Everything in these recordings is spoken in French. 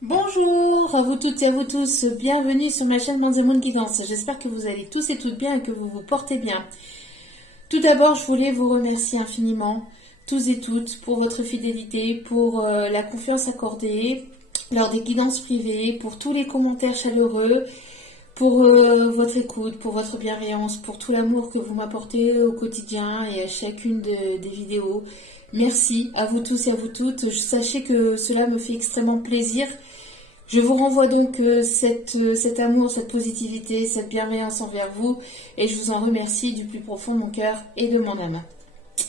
Bonjour à vous toutes et à vous tous, bienvenue sur ma chaîne Manzemon Guidance. J'espère que vous allez tous et toutes bien et que vous vous portez bien. Tout d'abord, je voulais vous remercier infiniment, tous et toutes, pour votre fidélité, pour la confiance accordée lors des guidances privées, pour tous les commentaires chaleureux, pour votre écoute, pour votre bienveillance, pour tout l'amour que vous m'apportez au quotidien et à chacune des vidéos. Merci à vous tous et à vous toutes. Sachez que cela me fait extrêmement plaisir. Je vous renvoie donc cet amour, cette positivité, cette bienveillance envers vous et je vous en remercie du plus profond de mon cœur et de mon âme.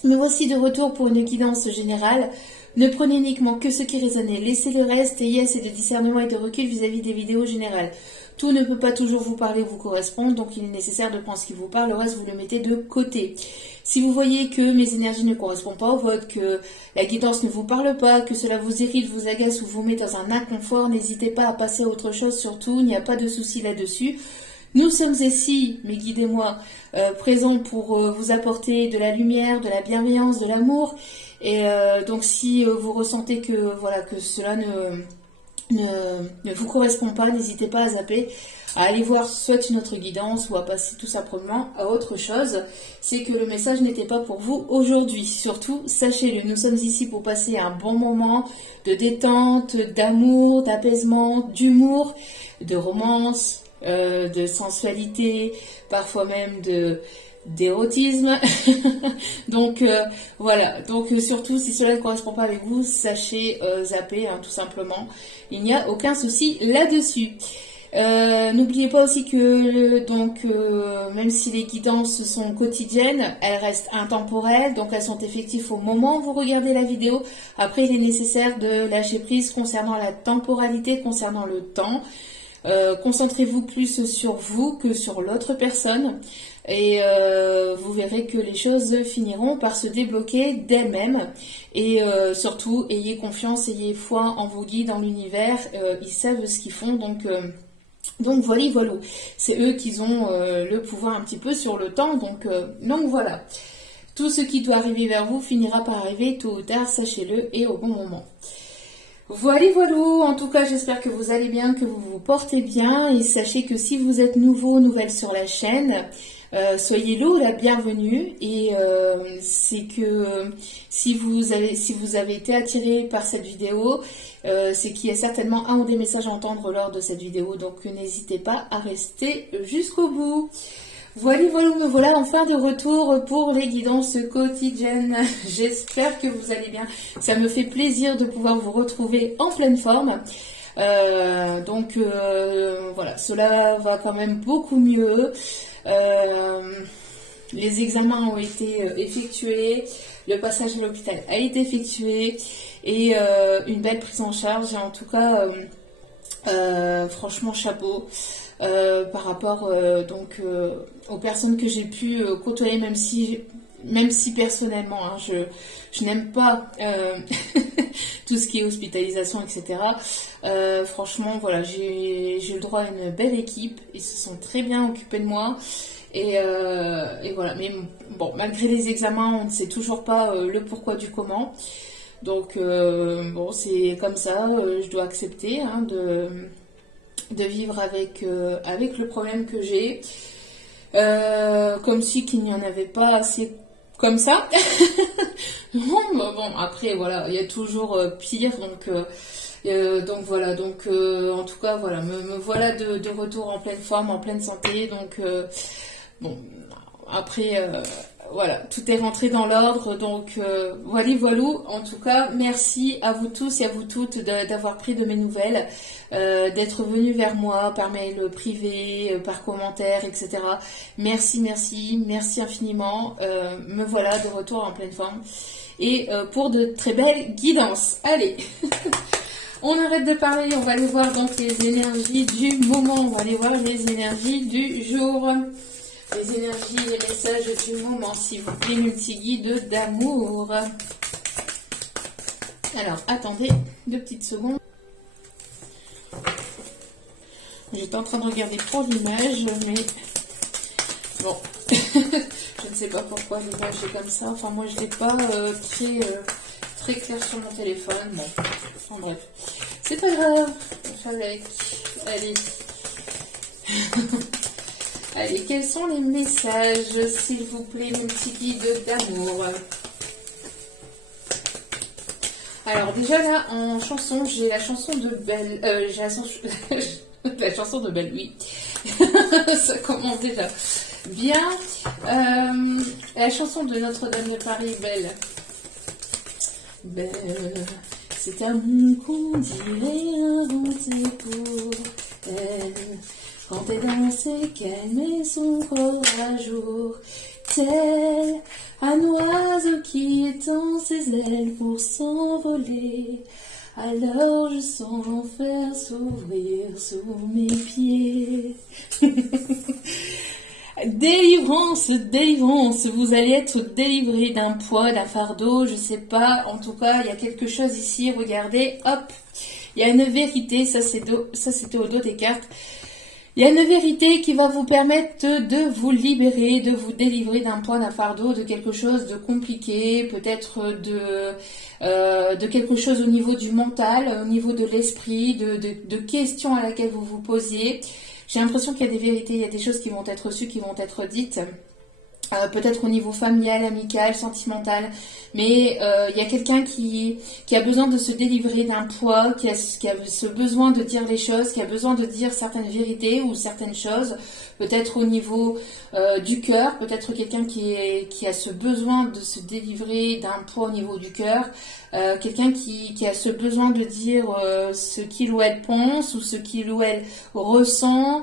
Me voici de retour pour une guidance générale. Ne prenez uniquement que ce qui résonne, laissez le reste, ayez assez de discernement et de recul vis-à-vis des vidéos générales. Tout ne peut pas toujours vous parler ou vous correspondre, donc il est nécessaire de prendre ce qui vous parle, le reste vous le mettez de côté. Si vous voyez que mes énergies ne correspondent pas au vôtre, que la guidance ne vous parle pas, que cela vous irrite, vous agace ou vous met dans un inconfort, n'hésitez pas à passer à autre chose surtout, il n'y a pas de souci là-dessus. Nous sommes ici, mes guides et moi, présents pour vous apporter de la lumière, de la bienveillance, de l'amour. Et donc si vous ressentez que voilà que cela ne vous correspond pas, n'hésitez pas à zapper, à aller voir soit une autre guidance ou à passer tout simplement à autre chose. C'est que le message n'était pas pour vous aujourd'hui. Surtout, sachez-le, nous sommes ici pour passer un bon moment de détente, d'amour, d'apaisement, d'humour, de romance, de sensualité, parfois même d'érotisme. Donc voilà, donc surtout si cela ne correspond pas avec vous, sachez zapper hein, tout simplement, il n'y a aucun souci là-dessus. N'oubliez pas aussi que même si les guidances sont quotidiennes, elles restent intemporelles, donc elles sont effectives au moment où vous regardez la vidéo. Après, il est nécessaire de lâcher prise concernant la temporalité, concernant le temps. Concentrez-vous plus sur vous que sur l'autre personne et vous verrez que les choses finiront par se débloquer d'elles-mêmes et surtout ayez confiance, ayez foi en vos guides, en l'univers, ils savent ce qu'ils font donc voilà, c'est eux qui ont le pouvoir un petit peu sur le temps donc voilà, tout ce qui doit arriver vers vous finira par arriver tôt ou tard, sachez-le, et au bon moment. Voilà, en tout cas j'espère que vous allez bien, que vous vous portez bien et sachez que si vous êtes nouvelle sur la chaîne, soyez la bienvenue et c'est que si vous avez été attiré par cette vidéo, c'est qu'il y a certainement un ou des messages à entendre lors de cette vidéo, donc n'hésitez pas à rester jusqu'au bout. Voilà, me voilà enfin de retour pour les guidances quotidiennes. J'espère que vous allez bien. Ça me fait plaisir de pouvoir vous retrouver en pleine forme. Voilà, cela va quand même beaucoup mieux. Les examens ont été effectués. Le passage à l'hôpital a été effectué. Et une belle prise en charge. Et en tout cas, franchement, chapeau. Par rapport aux personnes que j'ai pu côtoyer, même si personnellement hein, je n'aime pas tout ce qui est hospitalisation, etc. Franchement, voilà, j'ai le droit à une belle équipe, ils se sont très bien occupés de moi et voilà. Mais bon, malgré les examens, on ne sait toujours pas le pourquoi du comment. Donc bon, c'est comme ça, je dois accepter hein, de vivre avec le problème que j'ai, comme si qu'il n'y en avait pas assez comme ça. Bon, après voilà, il y a toujours pire, donc voilà, en tout cas voilà, me voilà de retour en pleine forme, en pleine santé, donc bon, après voilà, tout est rentré dans l'ordre, donc voilà, en tout cas, merci à vous tous et à vous toutes d'avoir pris de mes nouvelles, d'être venus vers moi par mail privé, par commentaire, etc. Merci infiniment, me voilà de retour en pleine forme, et pour de très belles guidances. Allez on arrête de parler, on va aller voir donc les énergies du moment, on va aller voir les énergies du jour. Les énergies, les messages du moment, s'il vous plaît, multi-guides d'amour. Alors, attendez 2 petites secondes. J'étais en train de regarder pour l'image, mais bon, je ne sais pas pourquoi l'image est comme ça. Enfin, moi, je ne l'ai pas très clair sur mon téléphone. Bon, en bref, c'est pas grave. avec. Allez. Allez, quels sont les messages, s'il vous plaît, mon petit guide d'amour? Alors déjà là, en chanson, j'ai la chanson de Belle. J'ai la chanson de Belle, oui. Ça commence déjà. Bien. La chanson de Notre-Dame de Paris, Belle. Belle, c'est un mot qu'on dirait inventé pour elle. Quand elle dansait, qu'elle met son corps à jour, tel un oiseau qui étend ses ailes pour s'envoler. Alors je sens l'enfer s'ouvrir sous mes pieds. Délivrance, délivrance, vous allez être délivré d'un poids, d'un fardeau, je sais pas, en tout cas, il y a quelque chose ici, regardez, hop, il y a une vérité, ça c'était au dos des cartes. Il y a une vérité qui va vous permettre de vous libérer, de vous délivrer d'un poids, d'un fardeau, de quelque chose de compliqué, peut-être de quelque chose au niveau du mental, au niveau de l'esprit, de questions à laquelle vous vous posiez. J'ai l'impression qu'il y a des vérités, il y a des choses qui vont être reçues, qui vont être dites. Peut-être au niveau familial, amical, sentimental, mais il y a quelqu'un qui a besoin de se délivrer d'un poids, qui a ce besoin de dire les choses, qui a besoin de dire certaines vérités ou certaines choses, peut-être au niveau du cœur, peut-être quelqu'un qui a ce besoin de se délivrer d'un poids au niveau du cœur, quelqu'un qui a ce besoin de dire ce qu'il ou elle pense ou ce qu'il ou elle ressent.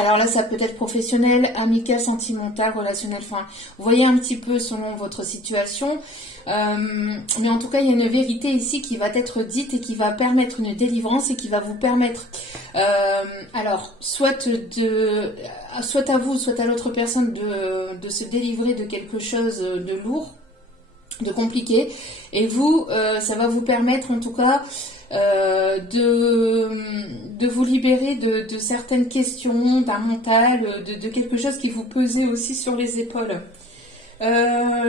Alors là, ça peut être professionnel, amical, sentimental, relationnel, enfin, vous voyez un petit peu selon votre situation. Mais en tout cas, il y a une vérité ici qui va être dite et qui va permettre une délivrance et qui va vous permettre, alors, soit à vous, soit à l'autre personne de se délivrer de quelque chose de lourd, de compliqué. Et vous, ça va vous permettre en tout cas de vous libérer de certaines questions, d'un mental, de quelque chose qui vous pesait aussi sur les épaules.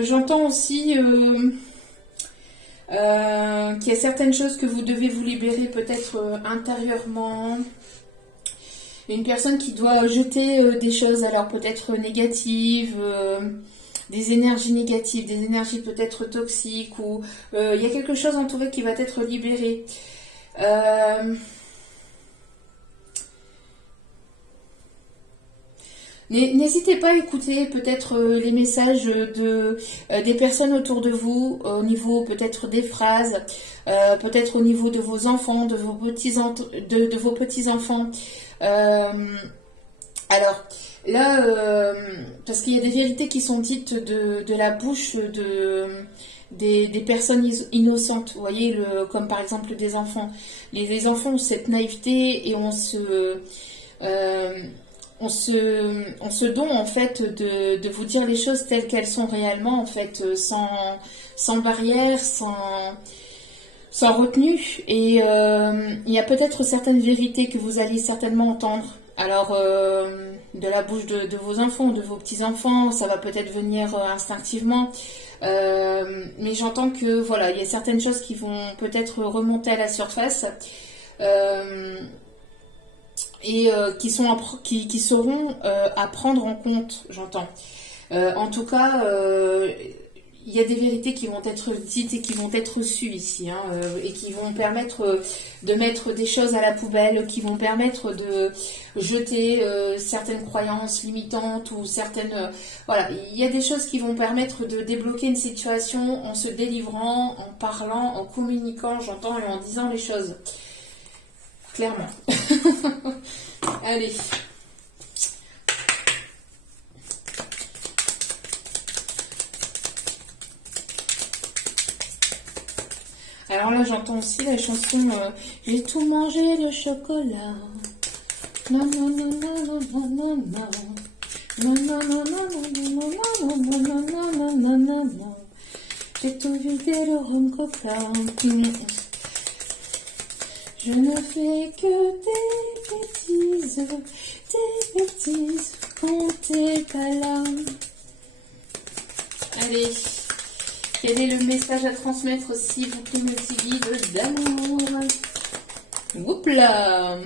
J'entends aussi qu'il y a certaines choses que vous devez vous libérer peut-être intérieurement. Une personne qui doit jeter des choses, alors peut-être négatives, des énergies négatives, des énergies peut-être toxiques, ou il y a quelque chose en tout cas qui va être libéré. N'hésitez pas à écouter peut-être les messages des personnes autour de vous, au niveau peut-être des phrases, peut-être au niveau de vos enfants, de vos petits-enfants. Alors, là, parce qu'il y a des vérités qui sont dites de la bouche des personnes innocentes, vous voyez, comme par exemple des enfants. Les enfants ont cette naïveté et on se donne en fait de vous dire les choses telles qu'elles sont réellement, en fait, sans barrière, sans retenue. Et il y a peut-être certaines vérités que vous allez certainement entendre. Alors, de la bouche de vos enfants, de vos petits-enfants, ça va peut-être venir instinctivement. Mais j'entends que voilà, il y a certaines choses qui vont peut-être remonter à la surface et qui seront à prendre en compte, j'entends. En tout cas, il y a des vérités qui vont être dites et qui vont être reçues ici, hein, et qui vont permettre de mettre des choses à la poubelle, qui vont permettre de jeter certaines croyances limitantes ou certaines... voilà, il y a des choses qui vont permettre de débloquer une situation en se délivrant, en parlant, en communiquant, j'entends, et en disant les choses. Clairement. Allez. Alors là, j'entends aussi la chanson J'ai tout mangé le chocolat. Non, non, non, non, non, non, non, non. Non, non, non, non, non, non, non, non, non, non, non, non, non. J'ai tout vidé le rhum coca. Je ne fais que des bêtises quand t'es pas là. Allez. Quel est le message à transmettre, s'il vous plaît, mon petit guide d'amour? Oups là.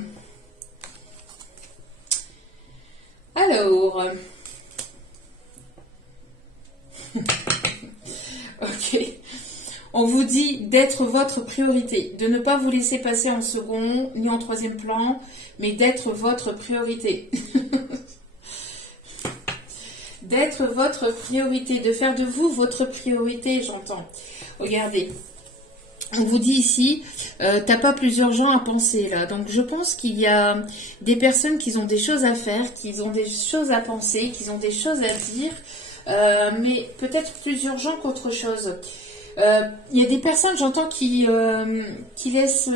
Alors. Ok. On vous dit d'être votre priorité, de ne pas vous laisser passer en second ni en troisième plan, mais d'être votre priorité. D'être votre priorité, de faire de vous votre priorité, j'entends. Regardez, on vous dit ici, t'as pas plusieurs gens à penser là. Donc je pense qu'il y a des personnes qui ont des choses à faire, qui ont des choses à penser, qui ont des choses à dire, mais peut-être plusieurs gens qu'autre chose. Il y a des personnes, j'entends, qui laissent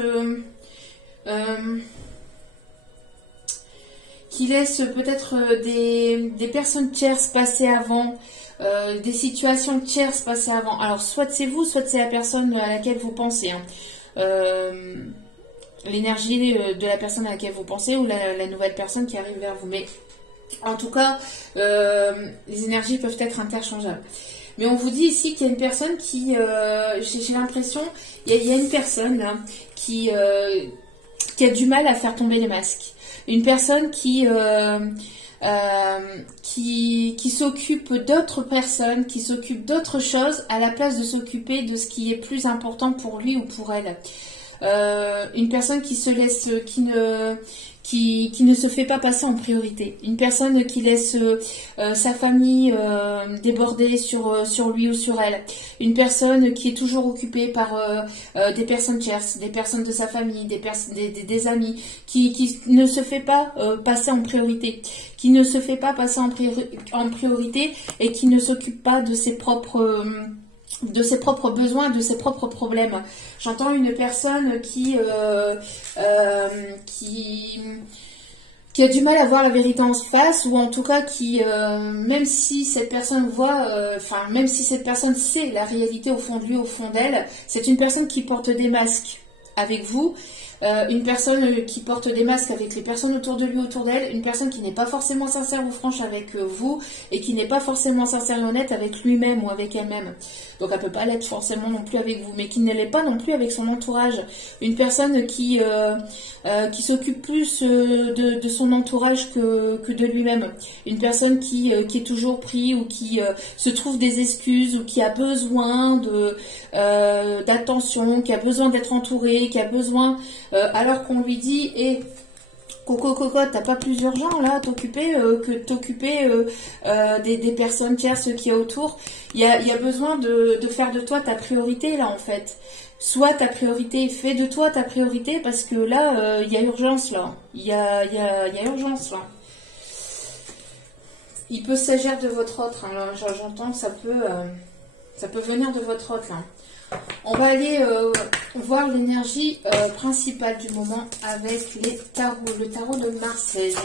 peut-être des personnes tierces passer avant, des situations tierces passer avant. Alors soit c'est vous, soit c'est la personne à laquelle vous pensez, hein. L'énergie de la personne à laquelle vous pensez ou la nouvelle personne qui arrive vers vous. Mais en tout cas, les énergies peuvent être interchangeables. Mais on vous dit ici qu'il y a une personne qui, j'ai l'impression, il y a une personne là, qui a du mal à faire tomber les masques. Une personne qui s'occupe d'autres personnes, qui s'occupe d'autres choses à la place de s'occuper de ce qui est plus important pour lui ou pour elle. Une personne qui se laisse, qui ne se fait pas passer en priorité. Une personne qui laisse sa famille déborder sur lui ou sur elle. Une personne qui est toujours occupée par des personnes tierces, des personnes de sa famille, des amis, qui ne se fait pas passer en priorité, qui ne se fait pas passer en priorité et qui ne s'occupe pas de ses propres besoins, de ses propres problèmes. J'entends une personne qui a du mal à voir la vérité en face, ou en tout cas qui, même si cette personne voit, même si cette personne sait la réalité au fond de lui, au fond d'elle, c'est une personne qui porte des masques avec vous. Une personne qui porte des masques avec les personnes autour de lui, autour d'elle, une personne qui n'est pas forcément sincère ou franche avec vous et qui n'est pas forcément sincère et honnête avec lui-même ou avec elle-même. Donc elle peut pas l'être forcément non plus avec vous, mais qui ne l'est pas non plus avec son entourage. Une personne qui s'occupe plus de son entourage que de lui-même. Une personne qui est toujours pris ou qui se trouve des excuses ou qui a besoin d'attention, qui a besoin d'être entouré, qui a besoin alors qu'on lui dit Coco, t'as pas plusieurs gens là à t'occuper que t'occuper des personnes tierces qu'il y a autour. Il y a besoin de faire de toi ta priorité là en fait. Soit ta priorité, fais de toi ta priorité parce que là il y a urgence là. Il y a urgence là. Il peut s'agir de votre autre. Hein, j'entends que ça peut venir de votre autre là. On va aller voir l'énergie principale du moment avec les tarots. Le tarot de Marseille.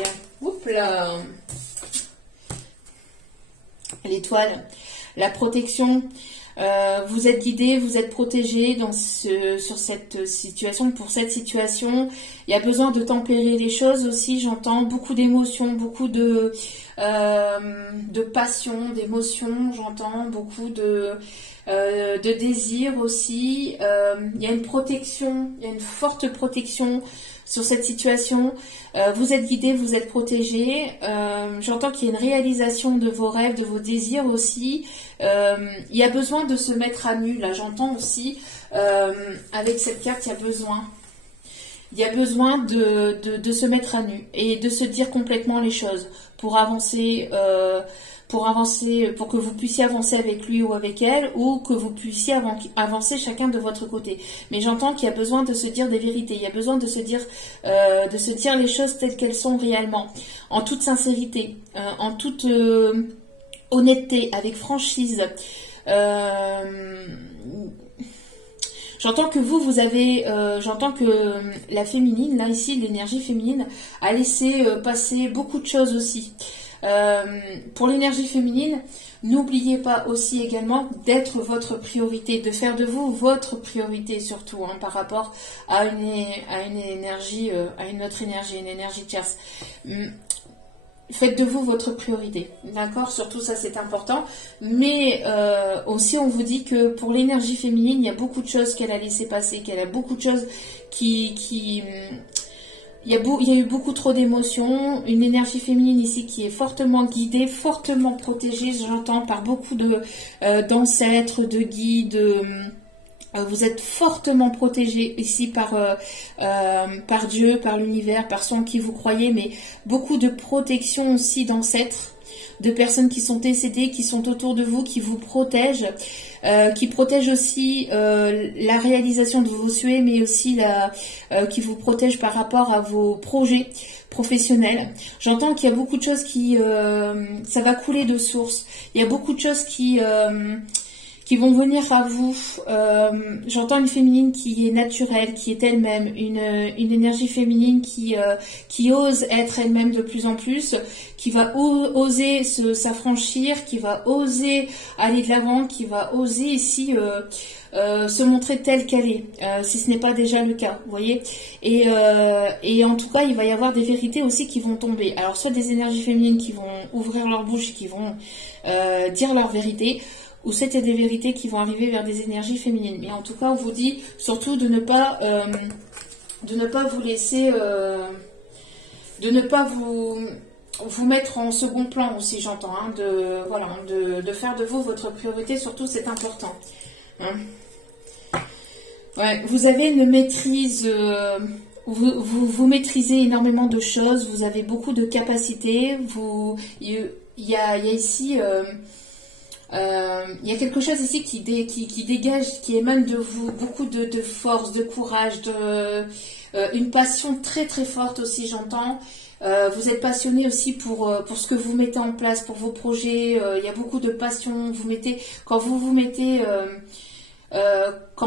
Oups là. L'étoile. La protection. Vous êtes guidé, vous êtes protégé sur cette situation. Pour cette situation, il y a besoin de tempérer les choses aussi. J'entends beaucoup d'émotions, beaucoup de passion, d'émotions. J'entends beaucoup de désir aussi. Il y a une protection, il y a une forte protection sur cette situation. Vous êtes guidé, vous êtes protégé. J'entends qu'il y a une réalisation de vos rêves, de vos désirs aussi. Il y a besoin de se mettre à nu. Là, j'entends aussi, avec cette carte, il y a besoin. Il y a besoin de se mettre à nu et de se dire complètement les choses pour avancer, pour que vous puissiez avancer avec lui ou avec elle, ou que vous puissiez avancer chacun de votre côté. Mais j'entends qu'il y a besoin de se dire des vérités, il y a besoin de se dire les choses telles qu'elles sont réellement, en toute sincérité, en toute honnêteté, avec franchise. J'entends que vous avez, j'entends que la féminine, là ici, l'énergie féminine, a laissé passer beaucoup de choses aussi. Pour l'énergie féminine, n'oubliez pas aussi également d'être votre priorité, de faire de vous votre priorité surtout, hein, par rapport à une énergie, à une autre énergie, une énergie tierce. faites de vous votre priorité, d'accord? Surtout ça, c'est important. Mais aussi, on vous dit que pour l'énergie féminine, il y a beaucoup de choses qu'elle a laissé passer, qu'elle a beaucoup de choses il y a eu beaucoup trop d'émotions, une énergie féminine ici qui est fortement guidée, fortement protégée, j'entends, par beaucoup d'ancêtres, de guides. Vous êtes fortement protégé ici par Dieu, par l'univers, par ceux en qui vous croyez, mais beaucoup de protection aussi d'ancêtres, de personnes qui sont décédées, qui sont autour de vous, qui vous protègent, qui protègent aussi la réalisation de vos souhaits, mais aussi qui vous protègent par rapport à vos projets professionnels. J'entends qu'il y a beaucoup de choses ça va couler de source. Il y a beaucoup de choses qui vont venir à vous. J'entends une féminine qui est naturelle, qui est elle-même, une énergie féminine qui ose être elle-même de plus en plus, qui va oser s'affranchir, qui va oser aller de l'avant, qui va oser ici se montrer telle qu'elle est, si ce n'est pas déjà le cas, vous voyez. Et en tout cas, il va y avoir des vérités aussi qui vont tomber. Alors, soit des énergies féminines qui vont ouvrir leur bouche et qui vont dire leur vérité, ou c'était des vérités qui vont arriver vers des énergies féminines. Mais en tout cas, on vous dit surtout de ne pas vous laisser, de ne pas vous mettre en second plan aussi, j'entends, hein, de faire de vous votre priorité, surtout c'est important. Hein. Ouais, vous avez une maîtrise, vous maîtrisez énormément de choses, vous avez beaucoup de capacités, il y a ici... il y a quelque chose ici qui dégage, qui émane de vous, beaucoup de force, de courage, une passion très très forte aussi, j'entends. Vous êtes passionné aussi pour ce que vous mettez en place, pour vos projets. Il y a beaucoup de passion. Quand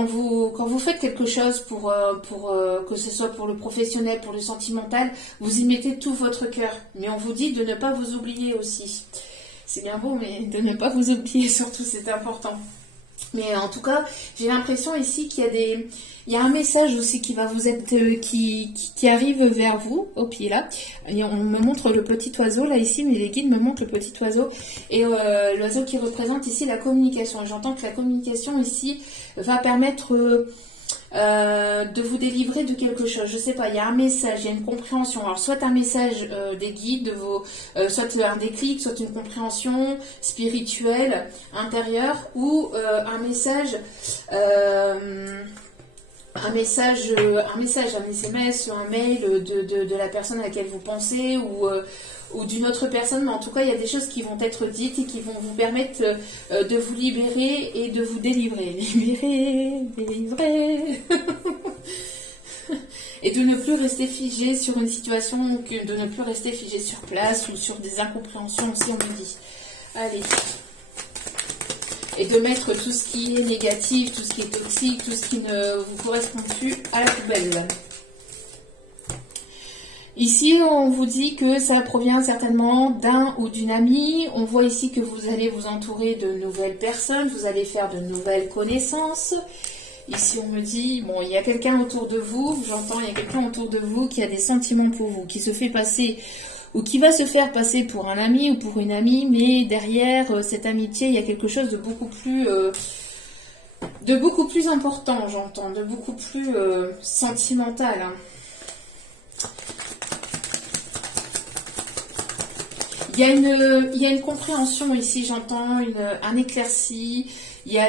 vous faites quelque chose pour que ce soit pour le professionnel, pour le sentimental, vous y mettez tout votre cœur. Mais on vous dit de ne pas vous oublier aussi. C'est bien beau, mais de ne pas vous oublier, surtout, c'est important. Mais en tout cas, j'ai l'impression ici qu'il y a un message aussi qui va vous être, qui arrive vers vous, au pied là. Et on me montre le petit oiseau là ici, mais les guides me montrent le petit oiseau. Et l'oiseau qui représente ici la communication. Et j'entends que la communication ici va permettre... de vous délivrer de quelque chose, je sais pas, il y a un message, il y a une compréhension, alors soit un message des guides, soit un déclic, soit une compréhension spirituelle, intérieure, ou un message, un SMS ou un mail de la personne à laquelle vous pensez, ou d'une autre personne, mais en tout cas, il y a des choses qui vont être dites et qui vont vous permettre de vous libérer et de vous délivrer. Libérer, délivrer. Et de ne plus rester figé sur une situation, de ne plus rester figé sur place ou sur des incompréhensions aussi, on me dit. Allez. Et de mettre tout ce qui est négatif, tout ce qui est toxique, tout ce qui ne vous correspond plus à la poubelle. Ici, on vous dit que ça provient certainement d'un ou d'une amie. On voit ici que vous allez vous entourer de nouvelles personnes, vous allez faire de nouvelles connaissances. Ici, on me dit, bon, il y a quelqu'un autour de vous, j'entends, il y a quelqu'un autour de vous qui a des sentiments pour vous, qui se fait passer ou qui va se faire passer pour un ami ou pour une amie, mais derrière cette amitié, il y a quelque chose de beaucoup plus important, j'entends, de beaucoup plus sentimental. Hein. Il y a une compréhension ici, j'entends, un éclairci, il y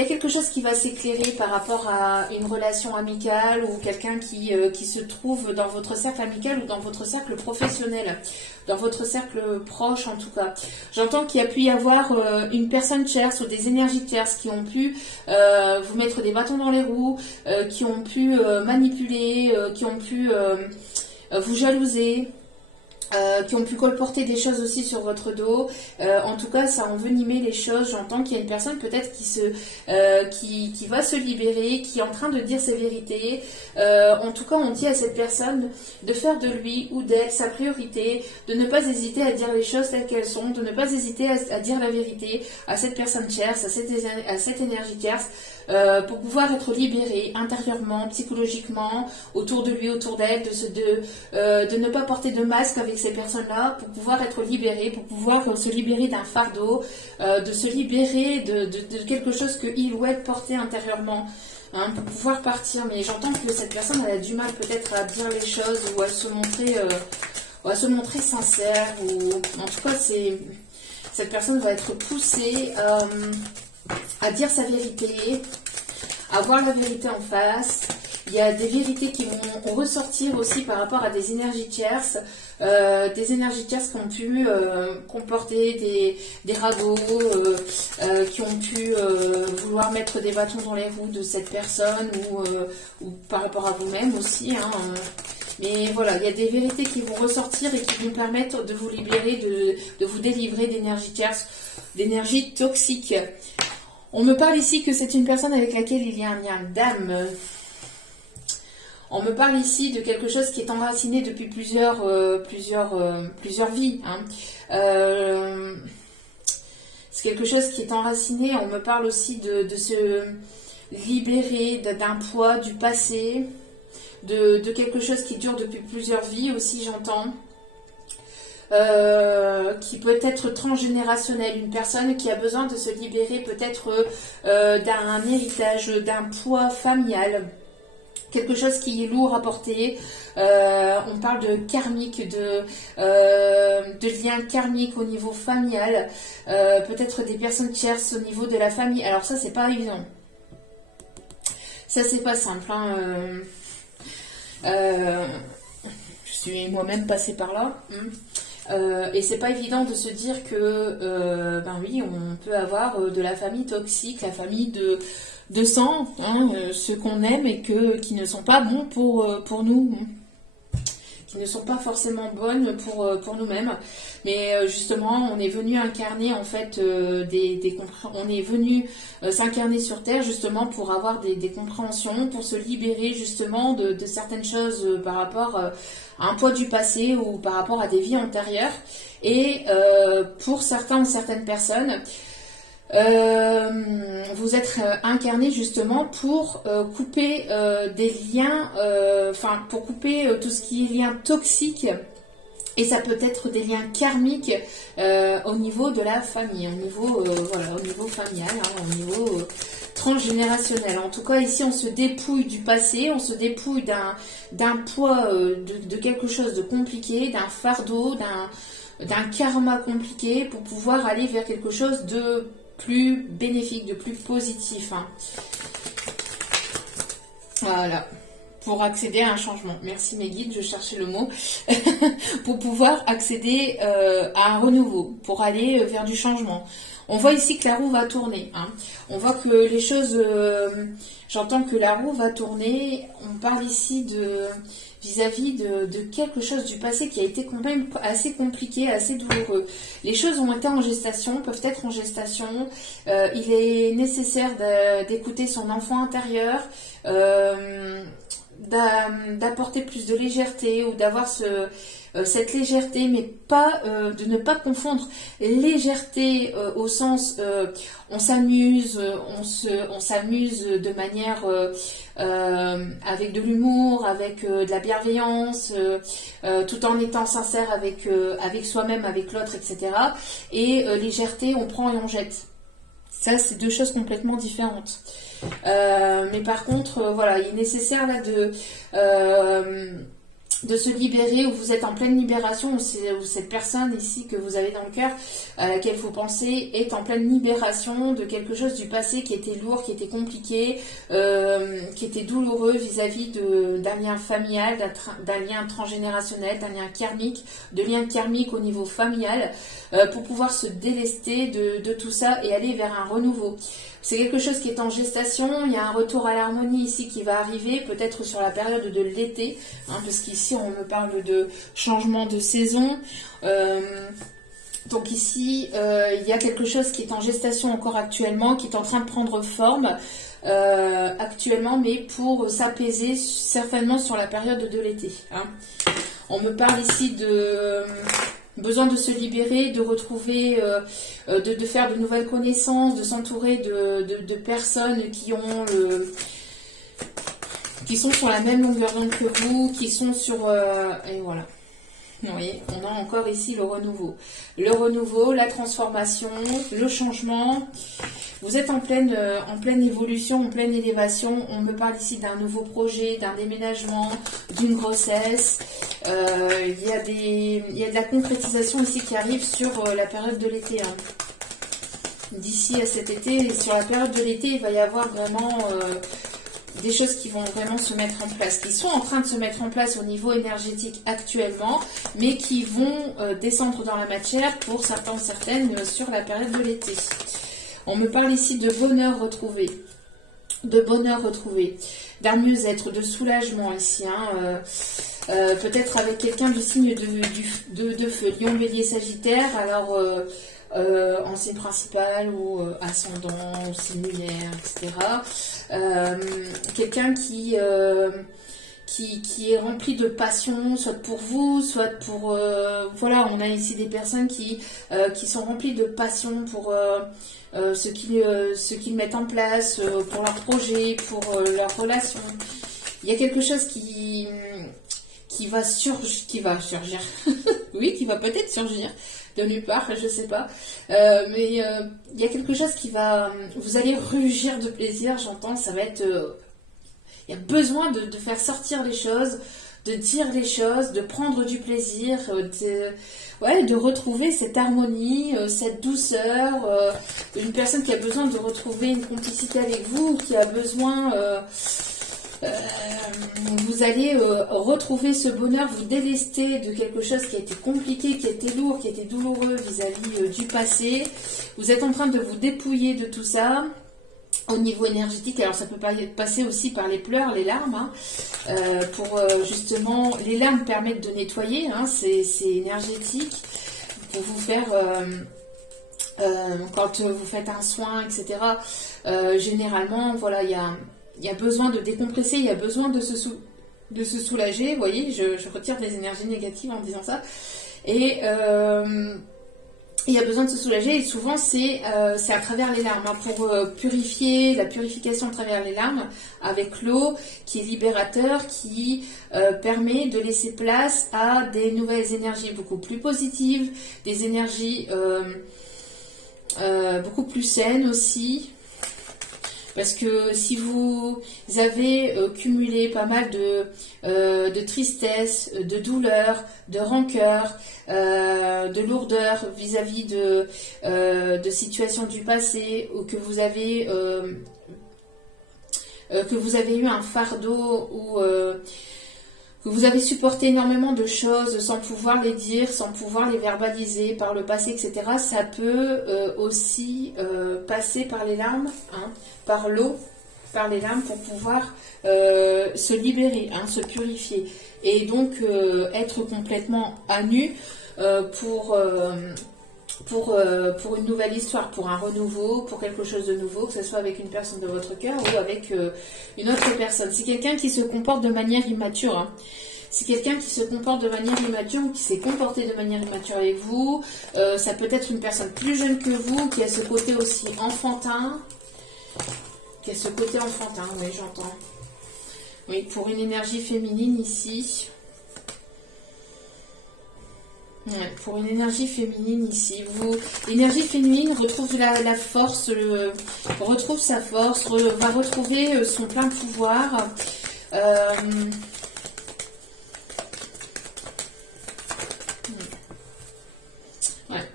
a quelque chose qui va s'éclairer par rapport à une relation amicale ou quelqu'un qui se trouve dans votre cercle amical ou dans votre cercle professionnel, dans votre cercle proche en tout cas. J'entends qu'il y a pu y avoir une personne tierce ou des énergies tierces qui ont pu vous mettre des bâtons dans les roues, qui ont pu manipuler, qui ont pu vous jalouser. Qui ont pu colporter des choses aussi sur votre dos. En tout cas, ça a envenimé les choses. J'entends qu'il y a une personne peut-être qui va se libérer, qui est en train de dire ses vérités. En tout cas, on dit à cette personne de faire de lui ou d'elle sa priorité, de ne pas hésiter à dire les choses telles qu'elles sont, de ne pas hésiter à dire la vérité à cette personne tierce, à cette énergie tierce. pour pouvoir être libéré intérieurement, psychologiquement, autour de lui, autour d'elle, de ne pas porter de masque avec ces personnes-là, pour pouvoir être libéré, pour pouvoir se libérer d'un fardeau, de se libérer de quelque chose qu'il ou elle portait intérieurement, hein, pour pouvoir partir. Mais j'entends que cette personne, elle a du mal peut-être à dire les choses ou à se montrer sincère, ou en tout cas, cette personne va être poussée à dire sa vérité, à voir la vérité en face. Il y a des vérités qui vont ressortir aussi par rapport à des énergies tierces qui ont pu comporter des ragots, qui ont pu vouloir mettre des bâtons dans les roues de cette personne, ou par rapport à vous-même aussi, hein. Mais voilà, il y a des vérités qui vont ressortir et qui vont permettre de vous libérer, de vous délivrer d'énergie tierce, d'énergie toxique. On me parle ici que c'est une personne avec laquelle il y a un lien d'âme. On me parle ici de quelque chose qui est enraciné depuis plusieurs vies, hein. C'est quelque chose qui est enraciné. On me parle aussi de se libérer d'un poids du passé, de quelque chose qui dure depuis plusieurs vies aussi, j'entends. Qui peut être transgénérationnel, une personne qui a besoin de se libérer peut-être d'un héritage, d'un poids familial, quelque chose qui est lourd à porter. On parle de karmique, de liens karmiques au niveau familial, peut-être des personnes tierces au niveau de la famille. Alors ça, c'est pas évident. Ça, c'est pas simple, hein. Je suis moi-même passée par là. Et c'est pas évident de se dire que, ben oui, on peut avoir de la famille toxique, la famille de sang, hein, ceux qu'on aime et qui ne sont pas bons pour nous, qui ne sont pas forcément bonnes pour nous-mêmes. Mais justement, on est venu incarner en fait on est venu s'incarner sur Terre justement pour avoir des compréhensions, pour se libérer justement de certaines choses par rapport à un poids du passé ou par rapport à des vies antérieures. Et pour certains ou certaines personnes, vous êtes incarné justement pour couper des liens, pour couper tout ce qui est lien toxique. Et ça peut être des liens karmiques au niveau de la famille, au niveau familial, hein, au niveau transgénérationnel. En tout cas, ici, on se dépouille du passé, on se dépouille d'un poids, de quelque chose de compliqué, d'un fardeau, d'un karma compliqué pour pouvoir aller vers quelque chose de plus bénéfique, de plus positif, hein. Voilà. Pour accéder à un changement. Merci mes guides, je cherchais le mot. Pour pouvoir accéder à un renouveau, pour aller vers du changement. On voit ici que la roue va tourner, hein. On voit que les choses... j'entends que la roue va tourner. On parle ici vis-à-vis de quelque chose du passé qui a été quand même assez compliqué, assez douloureux. Les choses ont été en gestation, peuvent être en gestation. Il est nécessaire d'écouter son enfant intérieur, d'apporter plus de légèreté ou d'avoir cette légèreté, mais pas de ne pas confondre légèreté au sens on s'amuse, on s'amuse de manière avec de l'humour, avec de la bienveillance, tout en étant sincère avec soi-même, avec l'autre, etc. Et légèreté, on prend et on jette. Ça, c'est deux choses complètement différentes. Mais par contre, voilà, il est nécessaire là de se libérer, où vous êtes en pleine libération, où cette personne ici que vous avez dans le cœur, à laquelle vous pensez, est en pleine libération de quelque chose du passé qui était lourd, qui était compliqué, qui était douloureux vis-à-vis d'un lien familial, d'un lien transgénérationnel, d'un lien karmique, de liens karmiques au niveau familial, pour pouvoir se délester de tout ça et aller vers un renouveau. C'est quelque chose qui est en gestation, il y a un retour à l'harmonie ici qui va arriver, peut-être sur la période de l'été, hein, parce qu'ici on me parle de changement de saison. Donc ici, il y a quelque chose qui est en gestation encore actuellement, qui est en train de prendre forme actuellement, mais pour s'apaiser certainement sur la période de l'été, hein. On me parle ici besoin de se libérer, de retrouver, de faire de nouvelles connaissances, de s'entourer de personnes qui sont sur la même longueur d'onde que vous, qui sont sur... et voilà. Vous voyez, on a encore ici le renouveau. Le renouveau, la transformation, le changement. Vous êtes en pleine évolution, en pleine élévation. On me parle ici d'un nouveau projet, d'un déménagement, d'une grossesse. Il y a de la concrétisation ici qui arrive sur la période de l'été. Hein. D'ici à cet été, sur la période de l'été, il va y avoir vraiment... des choses qui vont vraiment se mettre en place, qui sont en train de se mettre en place au niveau énergétique actuellement, mais qui vont descendre dans la matière pour certaines sur la période de l'été. On me parle ici de bonheur retrouvé, d'un mieux-être, de soulagement ici, hein, peut-être avec quelqu'un du signe de feu, Lion, Bélier, Sagittaire, alors... en signe principal ou ascendant, ou signe lunaire, etc. Quelqu'un qui est rempli de passion, soit pour vous, soit pour... voilà, on a ici des personnes qui sont remplies de passion pour ce qu'ils mettent en place, pour leurs projets, pour leurs relations. Il y a quelque chose qui va surgir. Oui, qui va peut-être surgir de nulle part, je sais pas. Mais il y a quelque chose qui va... Vous allez rugir de plaisir, j'entends, ça va être... Il y a besoin de faire sortir les choses, de dire les choses, de prendre du plaisir, de retrouver cette harmonie, cette douceur. Une personne qui a besoin de retrouver une complicité avec vous, qui a besoin... vous allez retrouver ce bonheur, vous délester de quelque chose qui a été compliqué, qui a été lourd, qui a été douloureux vis-à-vis du passé. Vous êtes en train de vous dépouiller de tout ça au niveau énergétique. Alors ça peut passer aussi par les pleurs, les larmes, hein, pour justement, les larmes permettent de nettoyer, hein, c'est énergétique, pour vous faire... quand vous faites un soin, etc., généralement, voilà, il y a besoin de décompresser, il y a besoin de se soulager. Vous voyez, je retire des énergies négatives en disant ça. Et il y a besoin de se soulager. Et souvent, c'est à travers les larmes. Hein, pour purifier, la purification à travers les larmes, avec l'eau, qui est libérateur, qui permet de laisser place à des nouvelles énergies beaucoup plus positives, des énergies beaucoup plus saines aussi. Parce que si vous avez cumulé pas mal de tristesse, de douleur, de rancœur, de lourdeur vis-à-vis de situations du passé, ou que vous avez eu un fardeau, ou que vous avez supporté énormément de choses sans pouvoir les dire, sans pouvoir les verbaliser par le passé, etc. Ça peut aussi passer par les larmes, hein, par l'eau, par les larmes, pour pouvoir se libérer, hein, se purifier. Et donc être complètement à nu pour une nouvelle histoire, pour un renouveau, pour quelque chose de nouveau, que ce soit avec une personne de votre cœur ou avec une autre personne. C'est quelqu'un qui se comporte de manière immature. Hein. C'est quelqu'un qui se comporte de manière immature ou qui s'est comporté de manière immature avec vous. Ça peut être une personne plus jeune que vous, qui a ce côté aussi enfantin. Oui, j'entends. Oui, pour une énergie féminine ici. Ouais, pour une énergie féminine ici, l'énergie féminine retrouve la force, retrouve sa force, va retrouver son plein pouvoir. Ouais.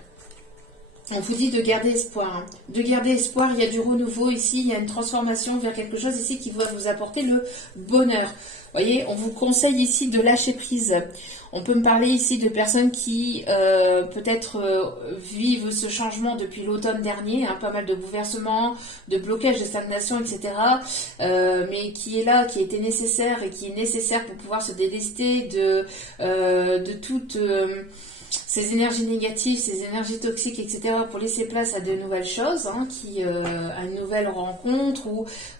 On vous dit de garder espoir. Hein. De garder espoir, il y a du renouveau ici, il y a une transformation vers quelque chose ici qui va vous apporter le bonheur. Vous voyez, on vous conseille ici de lâcher prise. On peut me parler ici de personnes qui peut-être vivent ce changement depuis l'automne dernier, hein, pas mal de bouleversements, de blocages, de stagnation, etc. Mais qui est là, qui était nécessaire et qui est nécessaire pour pouvoir se délester de toutes ces énergies négatives, ces énergies toxiques, etc. pour laisser place à de nouvelles choses, hein, à une nouvelle rencontre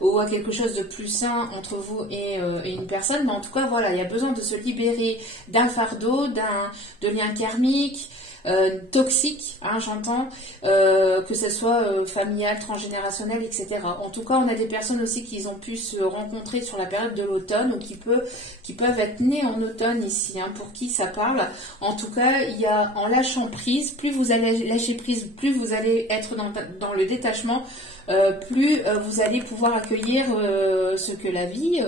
ou à quelque chose de plus sain entre vous et une personne. Mais en tout cas, voilà, il y a besoin de se libérer d'un fardeau, de liens karmiques, toxiques, hein, j'entends, que ce soit familial, transgénérationnel, etc. En tout cas, on a des personnes aussi qui ont pu se rencontrer sur la période de l'automne ou qui peuvent être nées en automne ici, hein, pour qui ça parle. En tout cas, il y a en lâchant prise, plus vous allez lâcher prise, plus vous allez être dans le détachement, plus vous allez pouvoir accueillir ce que la vie,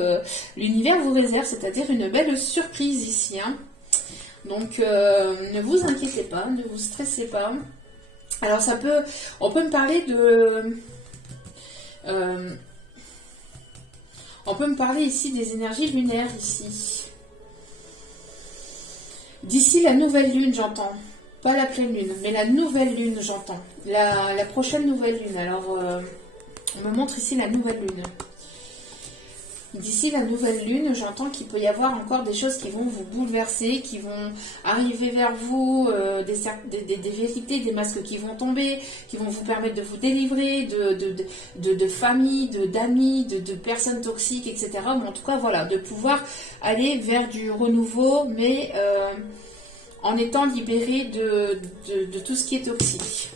l'univers vous réserve, c'est-à-dire une belle surprise ici, hein. Donc, ne vous inquiétez pas, ne vous stressez pas. Alors, on peut me parler de... on peut me parler ici des énergies lunaires, ici. D'ici la nouvelle lune, j'entends. Pas la pleine lune, mais la nouvelle lune, j'entends. La prochaine nouvelle lune. Alors, on me montre ici la nouvelle lune. D'ici la nouvelle lune, j'entends qu'il peut y avoir encore des choses qui vont vous bouleverser, qui vont arriver vers vous, des vérités, des masques qui vont tomber, qui vont vous permettre de vous délivrer de familles, d'amis, de personnes toxiques, etc. Mais en tout cas, voilà, de pouvoir aller vers du renouveau, mais en étant libéré de tout ce qui est toxique.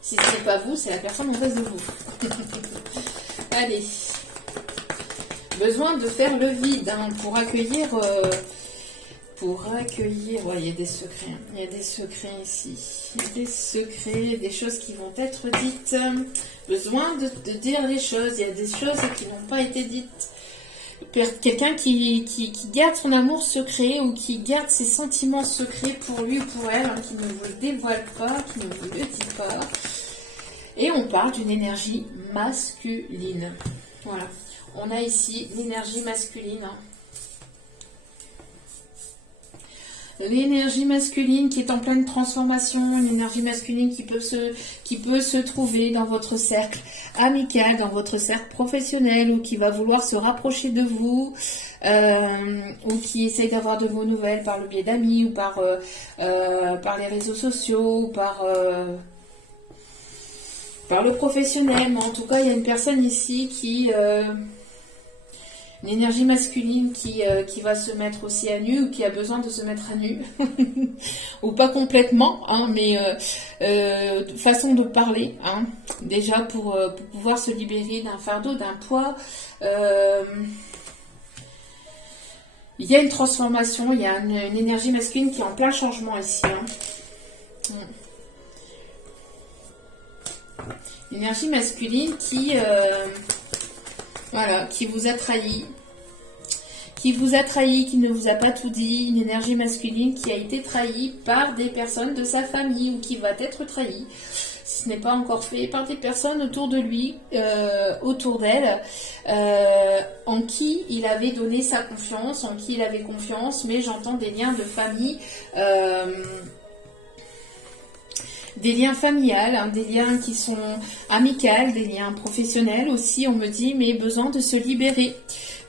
Si ce n'est pas vous, c'est la personne en face de vous. Allez. Besoin de faire le vide, hein, pour accueillir... ouais, il y a des secrets. Hein. Il y a des secrets ici. Il y a des secrets, des choses qui vont être dites. Besoin de dire les choses. Il y a des choses qui n'ont pas été dites. Quelqu'un qui garde son amour secret ou qui garde ses sentiments secrets pour lui ou pour elle, hein, qui ne vous le dévoile pas, qui ne vous le dit pas. Et on parle d'une énergie masculine. Voilà. On a ici l'énergie masculine. L'énergie masculine qui est en pleine transformation, une énergie masculine qui peut se trouver dans votre cercle amical, dans votre cercle professionnel, ou qui va vouloir se rapprocher de vous, ou qui essaye d'avoir de vos nouvelles par le biais d'amis, ou par les réseaux sociaux, ou par le professionnel. Mais en tout cas, il y a une personne ici qui... une énergie masculine qui va se mettre aussi à nu, ou qui a besoin de se mettre à nu, ou pas complètement, hein, mais façon de parler, hein, déjà pour pouvoir se libérer d'un fardeau, d'un poids. Il y a une transformation, il y a une énergie masculine qui est en plein changement ici. Hein. Une énergie masculine qui... voilà, qui vous a trahi, qui ne vous a pas tout dit, une énergie masculine qui a été trahie par des personnes de sa famille ou qui va être trahie, si ce n'est pas encore fait, par des personnes autour de lui, autour d'elle, en qui il avait donné sa confiance, en qui il avait confiance, mais j'entends des liens de famille, des liens familiales, hein, des liens qui sont amicaux, des liens professionnels aussi, on me dit, mais besoin de se libérer,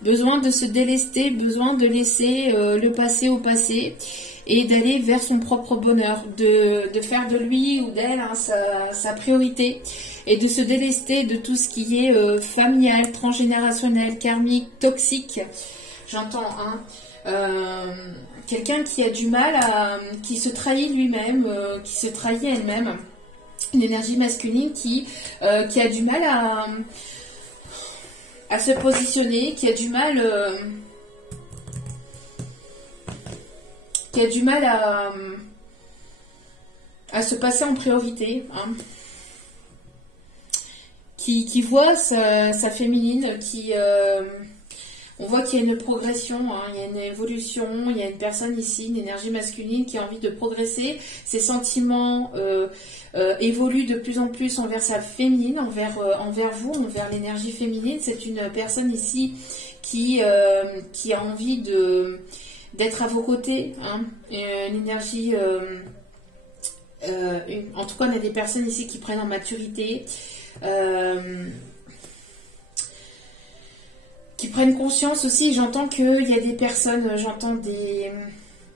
besoin de se délester, besoin de laisser le passé au passé et d'aller vers son propre bonheur, de faire de lui ou d'elle, hein, sa priorité, et de se délester de tout ce qui est familial, transgénérationnel, karmique, toxique, j'entends, hein. Quelqu'un qui a du mal qui se trahit lui-même, qui se trahit elle-même, une énergie masculine qui a du mal à se positionner, qui a du mal à se passer en priorité, hein. Qui voit sa féminine, on voit qu'il y a une progression, hein, il y a une évolution, il y a une personne ici, une énergie masculine qui a envie de progresser. Ses sentiments évoluent de plus en plus envers sa féminine, envers vous, envers l'énergie féminine. C'est une personne ici qui a envie d'être à vos côtés, hein, une énergie... en tout cas, on a des personnes ici qui prennent en maturité, qui prennent conscience aussi. J'entends qu'il y a des personnes, j'entends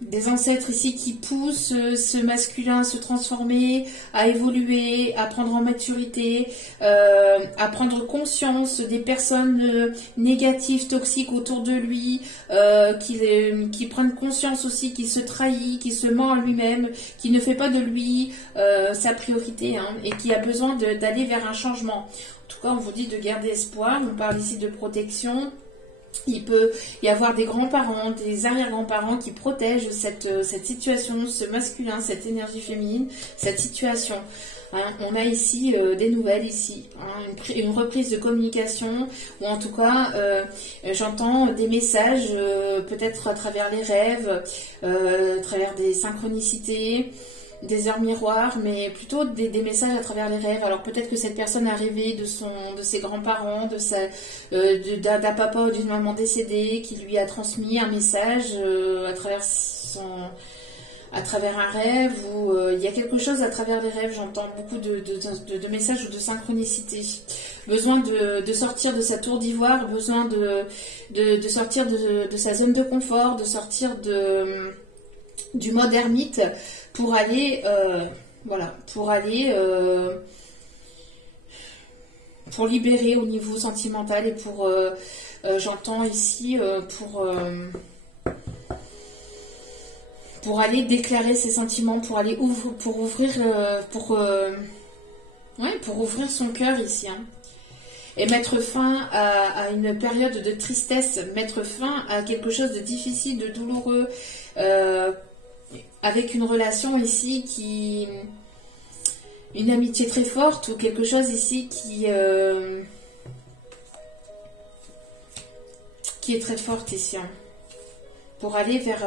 des ancêtres ici qui poussent ce masculin à se transformer, à évoluer, à prendre en maturité, à prendre conscience des personnes négatives, toxiques autour de lui, qui prennent conscience aussi qu'il se trahit, qu'il se ment à lui-même, qu'il ne fait pas de lui sa priorité, hein, et qui a besoin d'aller vers un changement. En tout cas, on vous dit de garder espoir. On parle ici de protection. Il peut y avoir des grands-parents, des arrière-grands-parents qui protègent cette situation, ce masculin, cette énergie féminine, cette situation. Hein, on a ici des nouvelles ici, hein, une reprise de communication, ou en tout cas, j'entends des messages, peut-être à travers les rêves, à travers des synchronicités, des heures miroirs, mais plutôt des messages à travers les rêves. Alors peut-être que cette personne a rêvé de ses grands-parents, d'un papa ou d'une maman décédée qui lui a transmis un message à travers un rêve, ou il y a quelque chose à travers les rêves. J'entends beaucoup de messages ou de synchronicité. Besoin de sortir de sa tour d'ivoire, besoin de sortir de sa zone de confort, de sortir du mode ermite, pour aller, pour libérer au niveau sentimental, et pour, j'entends ici, pour aller déclarer ses sentiments, pour aller ouvrir son cœur ici, hein. Et mettre fin à une période de tristesse, mettre fin à quelque chose de difficile, de douloureux, avec une relation ici une amitié très forte, ou quelque chose ici qui est très forte ici, hein, pour aller vers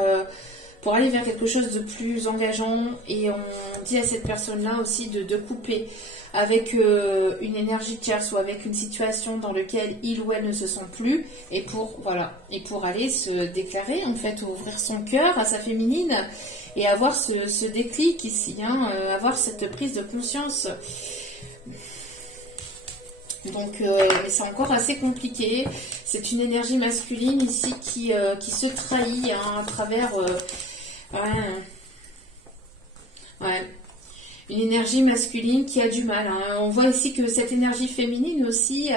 quelque chose de plus engageant. Et on dit à cette personne-là aussi de couper avec une énergie tierce, ou avec une situation dans laquelle il ou elle ne se sent plus, et pour aller se déclarer, en fait, ouvrir son cœur à sa féminine, et avoir ce déclic ici, hein, avoir cette prise de conscience. Donc c'est encore assez compliqué. C'est une énergie masculine ici qui se trahit, hein, à travers une énergie masculine qui a du mal, hein. On voit ici que cette énergie féminine aussi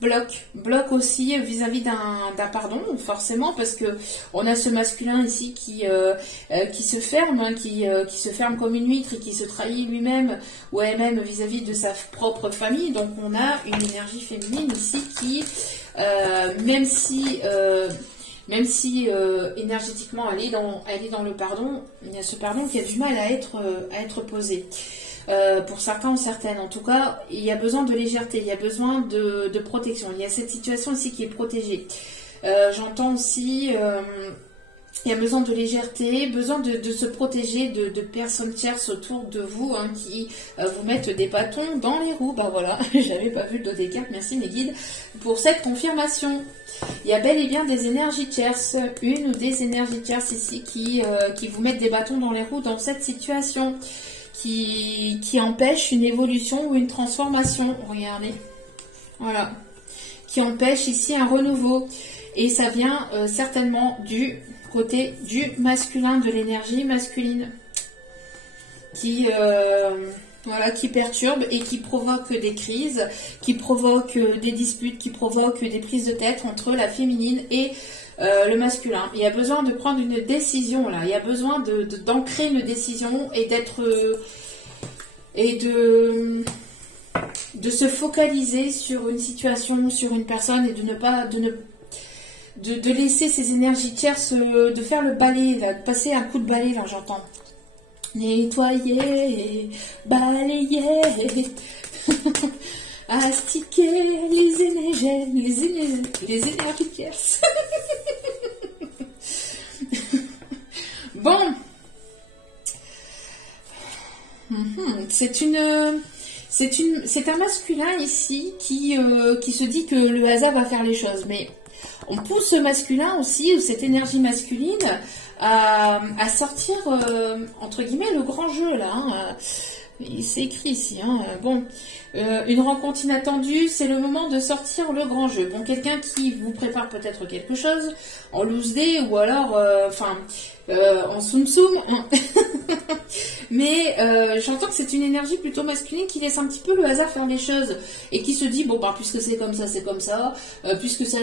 bloque aussi vis-à-vis d'un pardon, forcément, parce que on a ce masculin ici qui se ferme, hein, qui se ferme comme une huître, et qui se trahit lui-même ou elle-même vis-à-vis de sa propre famille. Donc on a une énergie féminine ici qui, même si énergétiquement elle est dans le pardon, il y a ce pardon qui a du mal à être posé. Pour certains ou certaines, en tout cas, il y a besoin de légèreté, il y a besoin de protection. Il y a cette situation ici qui est protégée. J'entends aussi, il y a besoin de légèreté, besoin de se protéger de personnes tierces autour de vous, hein, qui vous mettent des bâtons dans les roues. Bah voilà, j'avais pas vu le dos des cartes, merci mes guides pour cette confirmation. Il y a bel et bien des énergies tierces, une ou des énergies tierces ici qui vous mettent des bâtons dans les roues dans cette situation, qui empêche une évolution ou une transformation. Regardez, voilà, qui empêche ici un renouveau, et ça vient certainement du côté du masculin, de l'énergie masculine, qui perturbe et qui provoque des crises, qui provoque des disputes, qui provoque des prises de tête entre la féminine et le masculin. Il y a besoin de prendre une décision là, il y a besoin d'ancrer une décision, et de se focaliser sur une situation, sur une personne, et de laisser ces énergies tierces, de faire le balai, là, de passer un coup de balai, là, j'entends. Nettoyer, balayer, astiquer les énergies tierces. Bon. C'est un masculin ici qui se dit que le hasard va faire les choses, mais on pousse ce masculin aussi, ou cette énergie masculine, à sortir, entre guillemets, le grand jeu, là, hein. C'est écrit ici, hein. Bon, une rencontre inattendue, c'est le moment de sortir le grand jeu. Bon, quelqu'un qui vous prépare peut-être quelque chose en loose day, ou alors, en soum soum. Mais j'entends que c'est une énergie plutôt masculine qui laisse un petit peu le hasard faire les choses et qui se dit bon bah puisque c'est comme ça c'est comme ça, puisque ça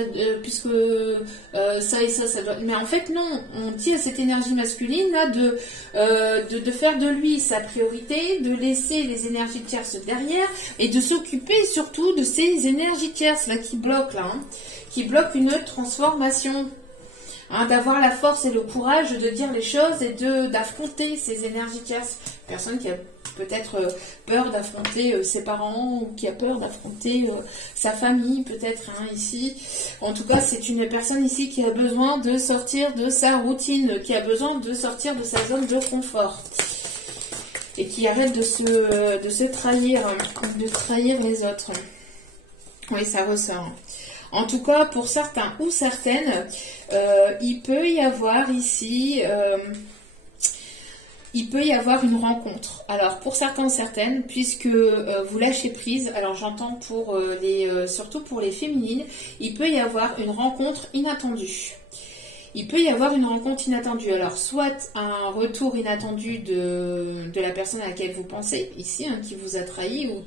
et ça doit. Mais en fait non, on dit à cette énergie masculine là de faire de lui sa priorité, de laisser les énergies tierces derrière et de s'occuper surtout de ces énergies tierces là qui bloquent là, hein, qui bloquent une transformation. Hein, d'avoir la force et le courage de dire les choses et d'affronter ces énergies tierces. Personne qui a peut-être peur d'affronter ses parents ou qui a peur d'affronter sa famille peut-être hein, ici. En tout cas, c'est une personne ici qui a besoin de sortir de sa routine, qui a besoin de sortir de sa zone de confort et qui arrête de se trahir, de trahir les autres. Oui, ça ressort. En tout cas, pour certains ou certaines, il peut y avoir ici, une rencontre. Alors, pour certains ou certaines, puisque vous lâchez prise, alors j'entends pour surtout pour les féminines, il peut y avoir une rencontre inattendue. Il peut y avoir une rencontre inattendue. Alors, soit un retour inattendu de la personne à laquelle vous pensez, ici, hein, qui vous a trahi ou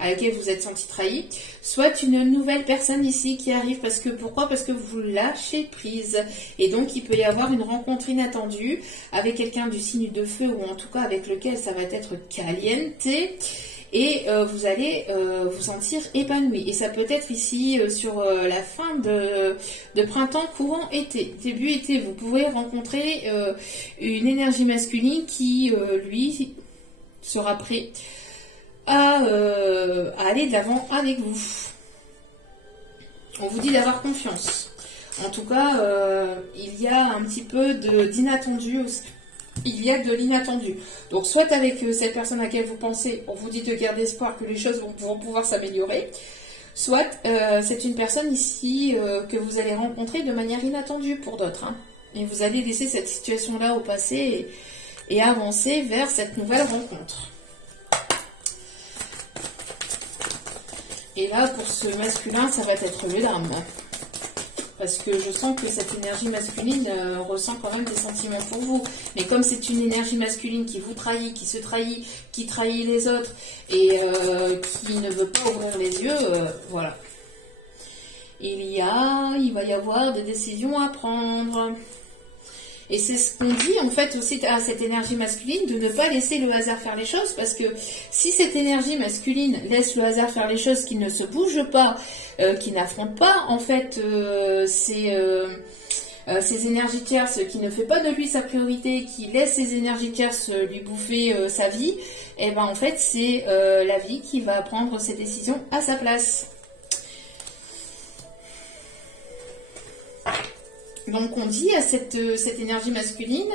à laquelle vous êtes senti trahi, soit une nouvelle personne ici qui arrive. Pourquoi ? Parce que vous lâchez prise. Et donc, il peut y avoir une rencontre inattendue avec quelqu'un du signe de feu ou en tout cas avec lequel ça va être caliente. Et vous allez vous sentir épanoui. Et ça peut être ici sur la fin de printemps, courant été, début été. Vous pouvez rencontrer une énergie masculine qui, lui, sera prêt à aller de l'avant avec vous. On vous dit d'avoir confiance. En tout cas, il y a un petit peu d'inattendu aussi. Il y a de l'inattendu. Donc, soit avec cette personne à laquelle vous pensez, on vous dit de garder espoir que les choses vont pouvoir s'améliorer, soit c'est une personne ici que vous allez rencontrer de manière inattendue pour d'autres. Hein. Et vous allez laisser cette situation-là au passé et avancer vers cette nouvelle rencontre. Et là, pour ce masculin, ça va être le drame. Parce que je sens que cette énergie masculine ressent quand même des sentiments pour vous. Mais comme c'est une énergie masculine qui vous trahit, qui se trahit, qui trahit les autres et qui ne veut pas ouvrir les yeux, voilà. Il va y avoir des décisions à prendre. Et c'est ce qu'on dit en fait aussi à cette énergie masculine, de ne pas laisser le hasard faire les choses, parce que si cette énergie masculine laisse le hasard faire les choses, qui ne se bouge pas, qui n'affronte pas en fait ces énergies tierces, qui ne fait pas de lui sa priorité, qui laisse ces énergies tierces lui bouffer sa vie, et ben en fait c'est la vie qui va prendre ses décisions à sa place. Donc on dit à cette énergie masculine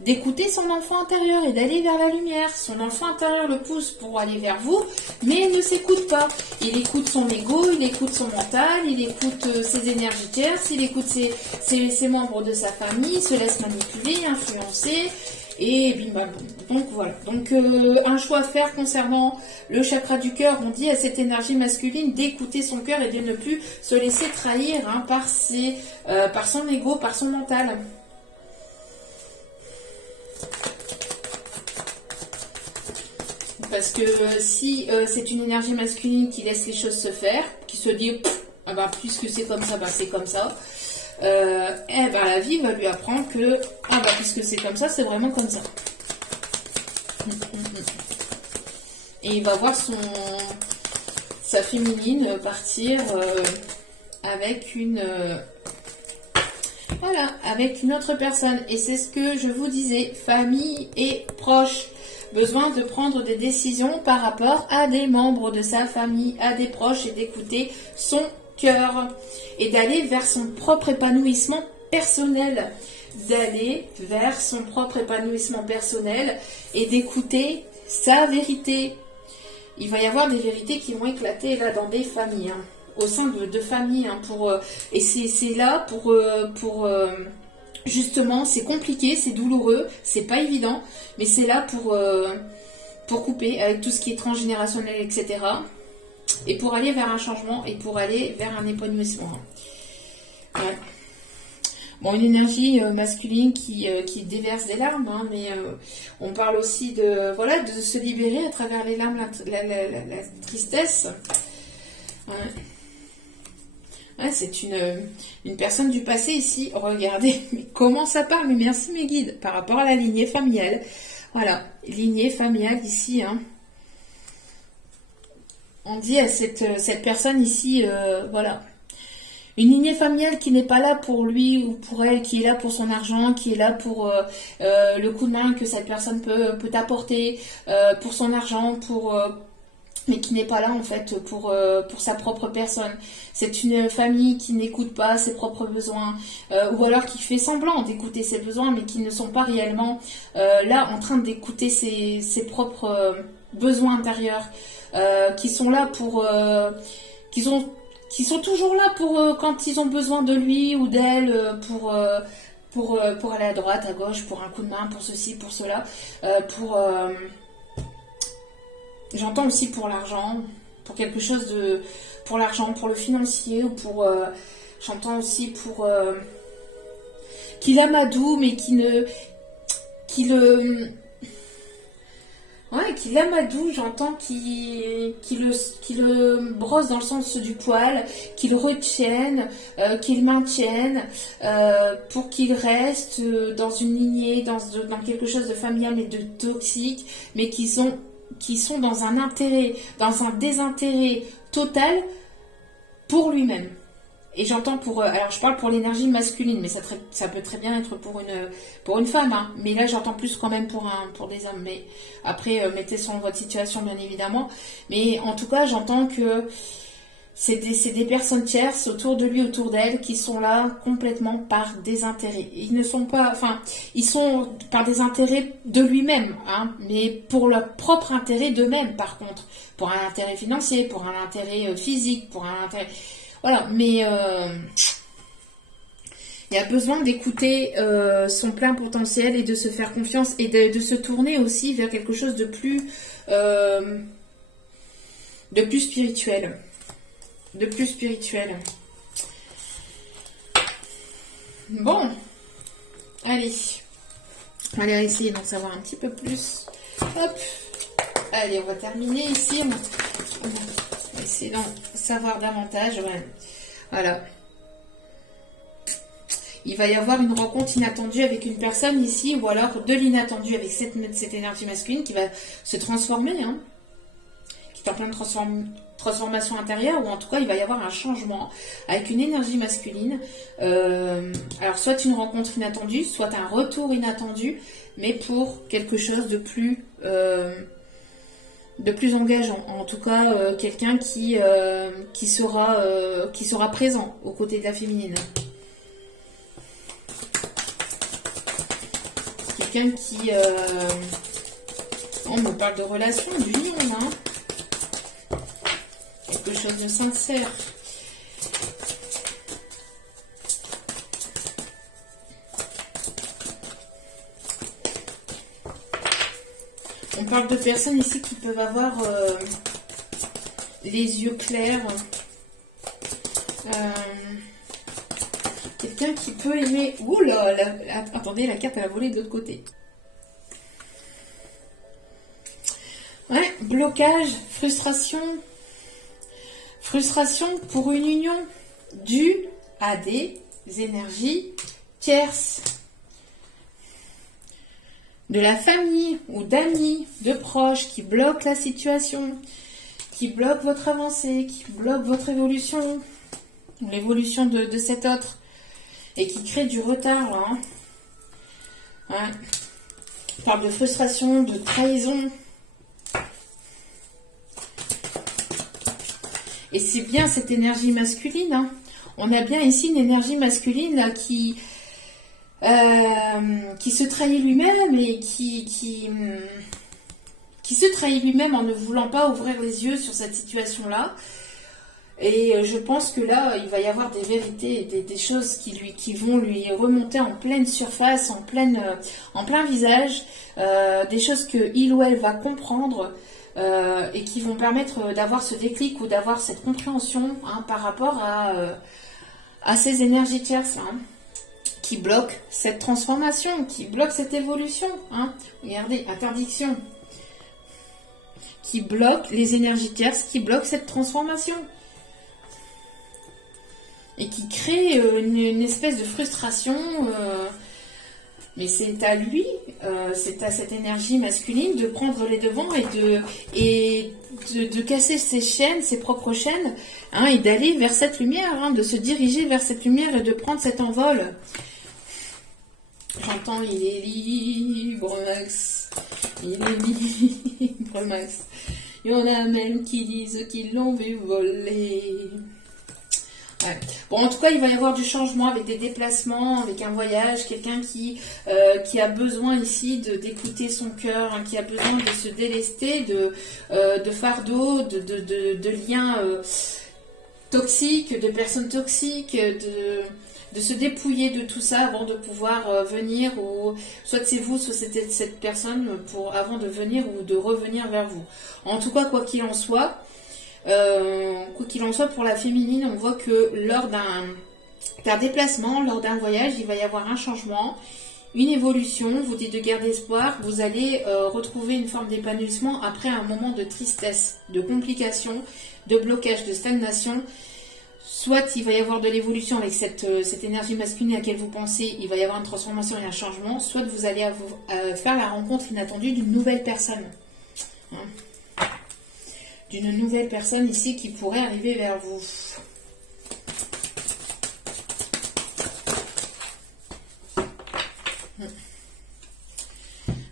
d'écouter son enfant intérieur et d'aller vers la lumière. Son enfant intérieur le pousse pour aller vers vous, mais il ne s'écoute pas. Il écoute son ego, il écoute son mental, il écoute ses énergies tierces, il écoute ses membres de sa famille, il se laisse manipuler, influencer. Et bim bam. Donc voilà. Donc un choix à faire concernant le chakra du cœur. On dit à cette énergie masculine d'écouter son cœur et de ne plus se laisser trahir hein, par son ego, par son mental. Parce que si c'est une énergie masculine qui laisse les choses se faire, qui se dit ah bah, puisque c'est comme ça, bah, c'est comme ça. La vie va lui apprendre que puisque c'est comme ça, c'est vraiment comme ça. Et il va voir sa féminine partir avec avec une autre personne. Et c'est ce que je vous disais, famille et proches. Besoin de prendre des décisions par rapport à des membres de sa famille, à des proches, et d'écouter son cœur et d'aller vers son propre épanouissement personnel, et d'écouter sa vérité. Il va y avoir des vérités qui vont éclater là dans des familles, hein, au sein de familles, hein, et c'est là pour justement, c'est compliqué, c'est douloureux, c'est pas évident, mais c'est là pour couper avec tout ce qui est transgénérationnel, etc. Et pour aller vers un changement et pour aller vers un épanouissement. Ouais. Bon, une énergie masculine qui déverse des larmes, hein, mais on parle aussi de, voilà, de se libérer à travers les larmes, la tristesse. Ouais. Ouais, c'est une personne du passé ici. Regardez, mais comment ça parle, mais merci mes guides, par rapport à la lignée familiale. Voilà, lignée familiale ici, hein. On dit à cette personne ici, voilà, une lignée familiale qui n'est pas là pour lui ou pour elle, qui est là pour son argent, qui est là pour le coup de main que cette personne peut apporter, pour son argent, mais qui n'est pas là en fait pour sa propre personne. C'est une famille qui n'écoute pas ses propres besoins, ou alors qui fait semblant d'écouter ses besoins, mais qui ne sont pas réellement là en train d'écouter ses propres besoins intérieurs, qui sont là pour... qui sont toujours là pour quand ils ont besoin de lui ou d'elle, pour aller à droite, à gauche, pour un coup de main, pour ceci, pour cela, j'entends aussi pour l'argent, pour quelque chose de... pour l'argent, pour le financier, ou pour... j'entends aussi pour... qu'il amadoue, mais qui le... Ouais, qu'il amadoue, j'entends qu'il le brosse dans le sens du poil, qu'il retienne, qu'il maintienne, pour qu'il reste dans une lignée, dans quelque chose de familial mais de toxique, mais qui sont dans un intérêt, dans un désintérêt total pour lui-même. Et j'entends alors je parle pour l'énergie masculine, mais ça peut très bien être pour une femme, hein. Mais là j'entends plus quand même pour des hommes. Mais après, mettez selon votre situation bien évidemment. Mais en tout cas, j'entends que c'est des personnes tierces autour de lui, autour d'elle, qui sont là complètement par désintérêt. Ils ne sont pas, enfin, ils sont par des intérêts de lui-même, hein, mais pour leur propre intérêt d'eux-mêmes par contre. Pour un intérêt financier, pour un intérêt physique, pour un intérêt... Voilà, mais il y a besoin d'écouter son plein potentiel et de se faire confiance et de se tourner aussi vers quelque chose de plus spirituel. De plus spirituel. Bon, allez. On va aller essayer d'en savoir un petit peu plus. Hop. Allez, on va terminer ici. On va essayer d'en savoir davantage. Ouais. Voilà. Il va y avoir une rencontre inattendue avec une personne ici, ou alors de l'inattendu avec cette énergie masculine qui va se transformer, hein, qui est en pleine transformation intérieure, ou en tout cas il va y avoir un changement avec une énergie masculine. Alors soit une rencontre inattendue, soit un retour inattendu, mais pour quelque chose de plus engageant. En tout cas, quelqu'un qui sera présent aux côtés de la féminine. Quelqu'un qui... on me parle de relation, d'union, hein. Quelque chose de sincère. On parle de personnes ici qui peuvent avoir les yeux clairs. Quelqu'un qui peut aimer... Ouh là, attendez, la carte elle a volé de l'autre côté. Ouais, blocage, frustration. Frustration pour une union due à des énergies tierces. De la famille ou d'amis, de proches qui bloquent la situation, qui bloquent votre avancée, qui bloquent votre évolution, l'évolution de cet autre, et qui crée du retard, là. Hein. Ouais. On parle de frustration, de trahison. Et c'est bien cette énergie masculine. Hein. On a bien ici une énergie masculine là, qui se trahit lui-même et qui se trahit lui-même en ne voulant pas ouvrir les yeux sur cette situation-là. Et je pense que là, il va y avoir des vérités, des choses qui vont lui remonter en pleine surface, en plein visage, des choses que il ou elle va comprendre et qui vont permettre d'avoir ce déclic ou d'avoir cette compréhension, hein, par rapport à ces énergies tierces, hein, qui bloque cette transformation, qui bloque cette évolution. Hein. Regardez, interdiction. Qui bloque les énergies tierces, qui bloque cette transformation. Et qui crée une espèce de frustration. Mais c'est à lui, c'est à cette énergie masculine de prendre les devants et de casser ses chaînes, ses propres chaînes, hein, et d'aller vers cette lumière, hein, de se diriger vers cette lumière et de prendre cet envol. J'entends, il est libre, Max. Il est libre, Max. Il y en a même qui disent qu'ils l'ont vu voler. Ouais. Bon, en tout cas, il va y avoir du changement avec des déplacements, avec un voyage, quelqu'un qui a besoin ici d'écouter son cœur, hein, qui a besoin de se délester de fardeaux, de liens toxiques, de personnes toxiques, de se dépouiller de tout ça avant de pouvoir venir, ou soit c'est vous, soit c'était cette personne avant de venir ou de revenir vers vous. En tout cas, quoi qu'il en soit, pour la féminine, on voit que lors d'un déplacement, lors d'un voyage, il va y avoir un changement, une évolution. Vous dites de garder espoir, vous allez retrouver une forme d'épanouissement après un moment de tristesse, de complications, de blocage, de stagnation. Soit il va y avoir de l'évolution avec cette énergie masculine à laquelle vous pensez, il va y avoir une transformation et un changement, soit vous allez faire la rencontre inattendue d'une nouvelle personne. Hein, d'une nouvelle personne ici qui pourrait arriver vers vous.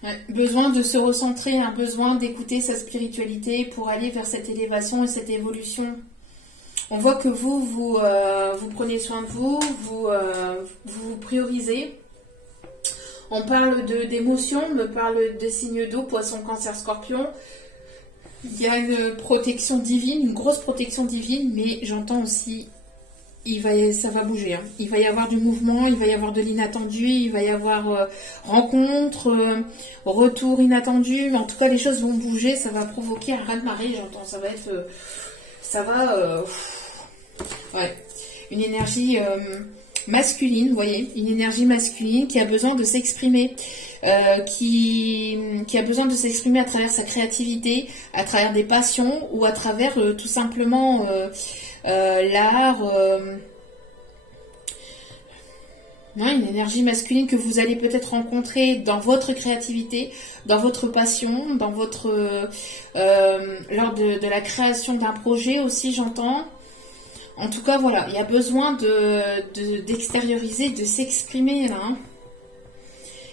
Ouais, besoin de se recentrer, un besoin d'écouter sa spiritualité pour aller vers cette élévation et cette évolution. On voit que vous prenez soin de vous, vous priorisez. On parle d'émotions, on me parle de signes d'eau, poisson, cancer, scorpion. Il y a une protection divine, une grosse protection divine, mais j'entends aussi, ça va bouger. Hein. Il va y avoir du mouvement, il va y avoir de l'inattendu, il va y avoir rencontre, retour inattendu, mais en tout cas les choses vont bouger, ça va provoquer un raz-de-marée, j'entends, ça va être... ouais, une énergie masculine, vous voyez, une énergie masculine qui a besoin de s'exprimer, qui a besoin de s'exprimer à travers sa créativité, à travers des passions ou à travers tout simplement l'art. Ouais, une énergie masculine que vous allez peut-être rencontrer dans votre créativité, dans votre passion, dans votre lors de la création d'un projet aussi, j'entends. En tout cas, voilà, il y a besoin d'extérioriser, de s'exprimer là, hein,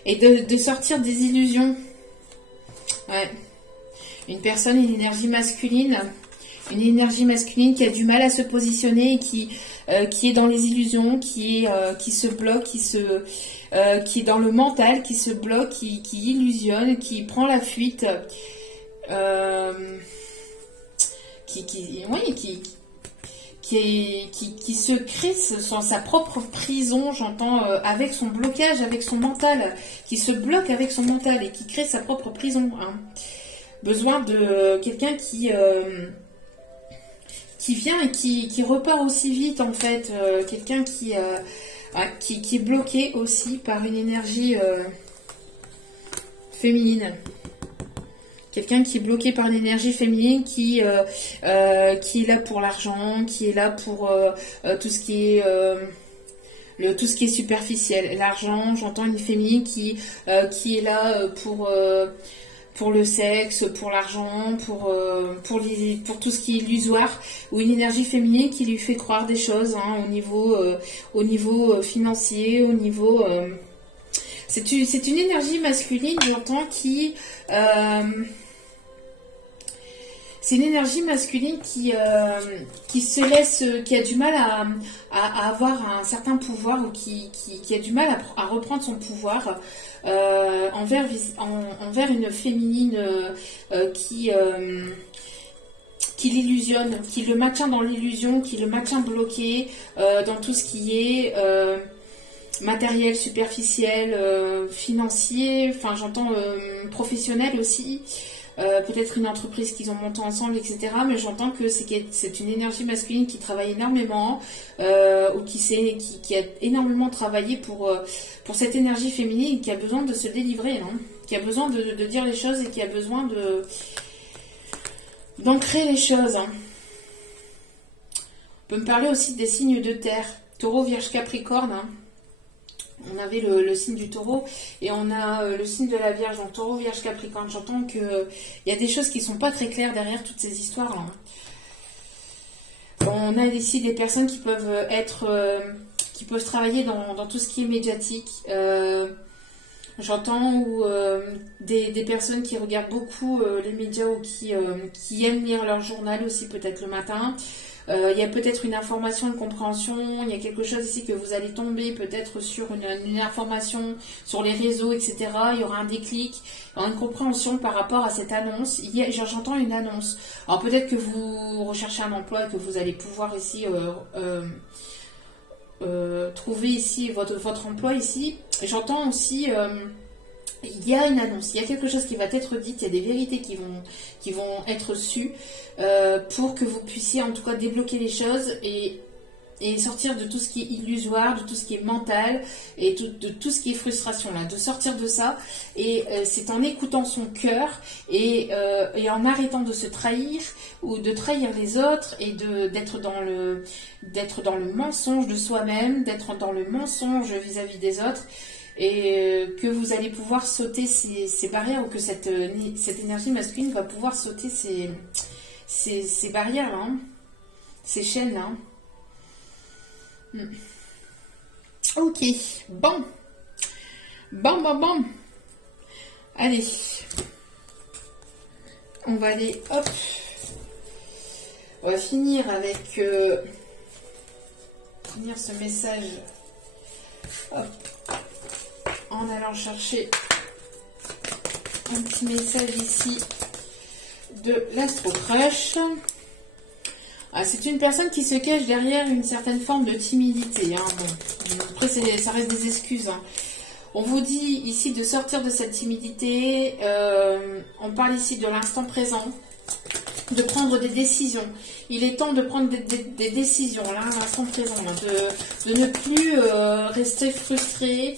et de sortir des illusions. Ouais. Une personne, une énergie masculine qui a du mal à se positionner et qui est dans les illusions, qui se bloque, qui est dans le mental, qui se bloque, qui illusionne, qui prend la fuite, qui se crée sa propre prison, j'entends, avec son blocage, avec son mental, qui se bloque avec son mental et qui crée sa propre prison. Hein. Besoin de quelqu'un qui vient et qui repart aussi vite, en fait. Quelqu'un qui est bloqué aussi par une énergie féminine. Quelqu'un qui est bloqué par l'énergie féminine, qui est là pour l'argent, qui est là pour tout ce qui est superficiel. L'argent, j'entends une féminine qui est là pour le sexe, pour l'argent, pour tout ce qui est illusoire, ou une énergie féminine qui lui fait croire des choses, hein, au niveau financier, au niveau... C'est une énergie masculine, j'entends, c'est une énergie masculine qui se laisse, qui a du mal à avoir un certain pouvoir, ou qui a du mal à reprendre son pouvoir envers une féminine qui l'illusionne, qui le maintient dans l'illusion, qui le maintient bloqué dans tout ce qui est matériel, superficiel, financier, enfin j'entends professionnel aussi. peut-être une entreprise qu'ils ont montée ensemble, etc. Mais j'entends que c'est une énergie masculine qui travaille énormément, ou qui a énormément travaillé pour cette énergie féminine, qui a besoin de se délivrer, hein, qui a besoin de dire les choses et qui a besoin d'ancrer les choses. Hein. On peut me parler aussi des signes de terre, Taureau, Vierge, Capricorne. Hein. On avait le signe du taureau et on a le signe de la Vierge, donc taureau, Vierge, Capricorne. J'entends qu'il y a des choses qui ne sont pas très claires derrière toutes ces histoires-là. On a ici des personnes qui peuvent qui peuvent travailler dans tout ce qui est médiatique. J'entends des personnes qui regardent beaucoup les médias ou qui aiment lire leur journal aussi, peut-être le matin. Il y a peut-être une information, une compréhension, il y a quelque chose ici que vous allez tomber peut-être sur une information sur les réseaux, etc. Il y aura un déclic, une compréhension par rapport à cette annonce. J'entends une annonce. Alors peut-être que vous recherchez un emploi et que vous allez pouvoir ici trouver ici votre emploi ici. J'entends aussi... il y a une annonce, il y a quelque chose qui va être dit, il y a des vérités qui vont être sues pour que vous puissiez en tout cas débloquer les choses et sortir de tout ce qui est illusoire, de tout ce qui est mental et de tout ce qui est frustration, là, de sortir de ça. Et c'est en écoutant son cœur et en arrêtant de se trahir ou de trahir les autres et d'être dans le mensonge de soi-même, d'être dans le mensonge vis-à-vis des autres. Et que vous allez pouvoir sauter ces barrières, ou que cette énergie masculine va pouvoir sauter ces barrières-là, hein, ces chaînes-là. Ok, bon. Allez. On va aller, hop. On va finir avec... finir ce message. Hop. En allant chercher un petit message ici de l'Astro Crush. Ah, c'est une personne qui se cache derrière une certaine forme de timidité. Hein. Bon, après, ça reste des excuses. Hein. On vous dit ici de sortir de cette timidité. On parle ici de l'instant présent, de prendre des décisions. Il est temps de prendre des décisions, là, à l'instant présent, là, de ne plus rester frustré.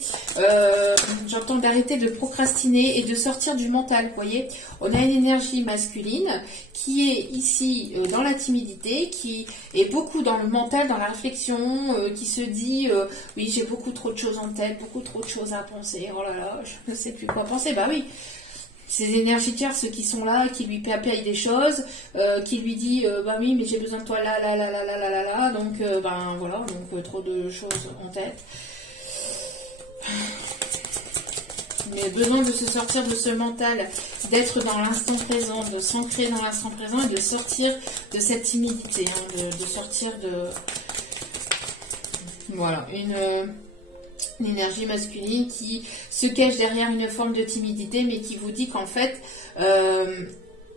J'entends d'arrêter de procrastiner et de sortir du mental, vous voyez. On a une énergie masculine qui est ici dans la timidité, qui est beaucoup dans le mental, dans la réflexion, qui se dit oui, j'ai beaucoup trop de choses en tête, beaucoup trop de choses à penser, oh là là, je ne sais plus quoi penser. Bah oui. Ces énergies tierces qui sont là, qui lui payent des choses, qui lui dit bah oui mais j'ai besoin de toi là, donc ben voilà, donc trop de choses en tête. Mais besoin de se sortir de ce mental, d'être dans l'instant présent, de s'ancrer dans l'instant présent et de sortir de cette timidité, hein, de sortir de... Voilà, une énergie masculine qui se cache derrière une forme de timidité, mais qui vous dit qu'en fait,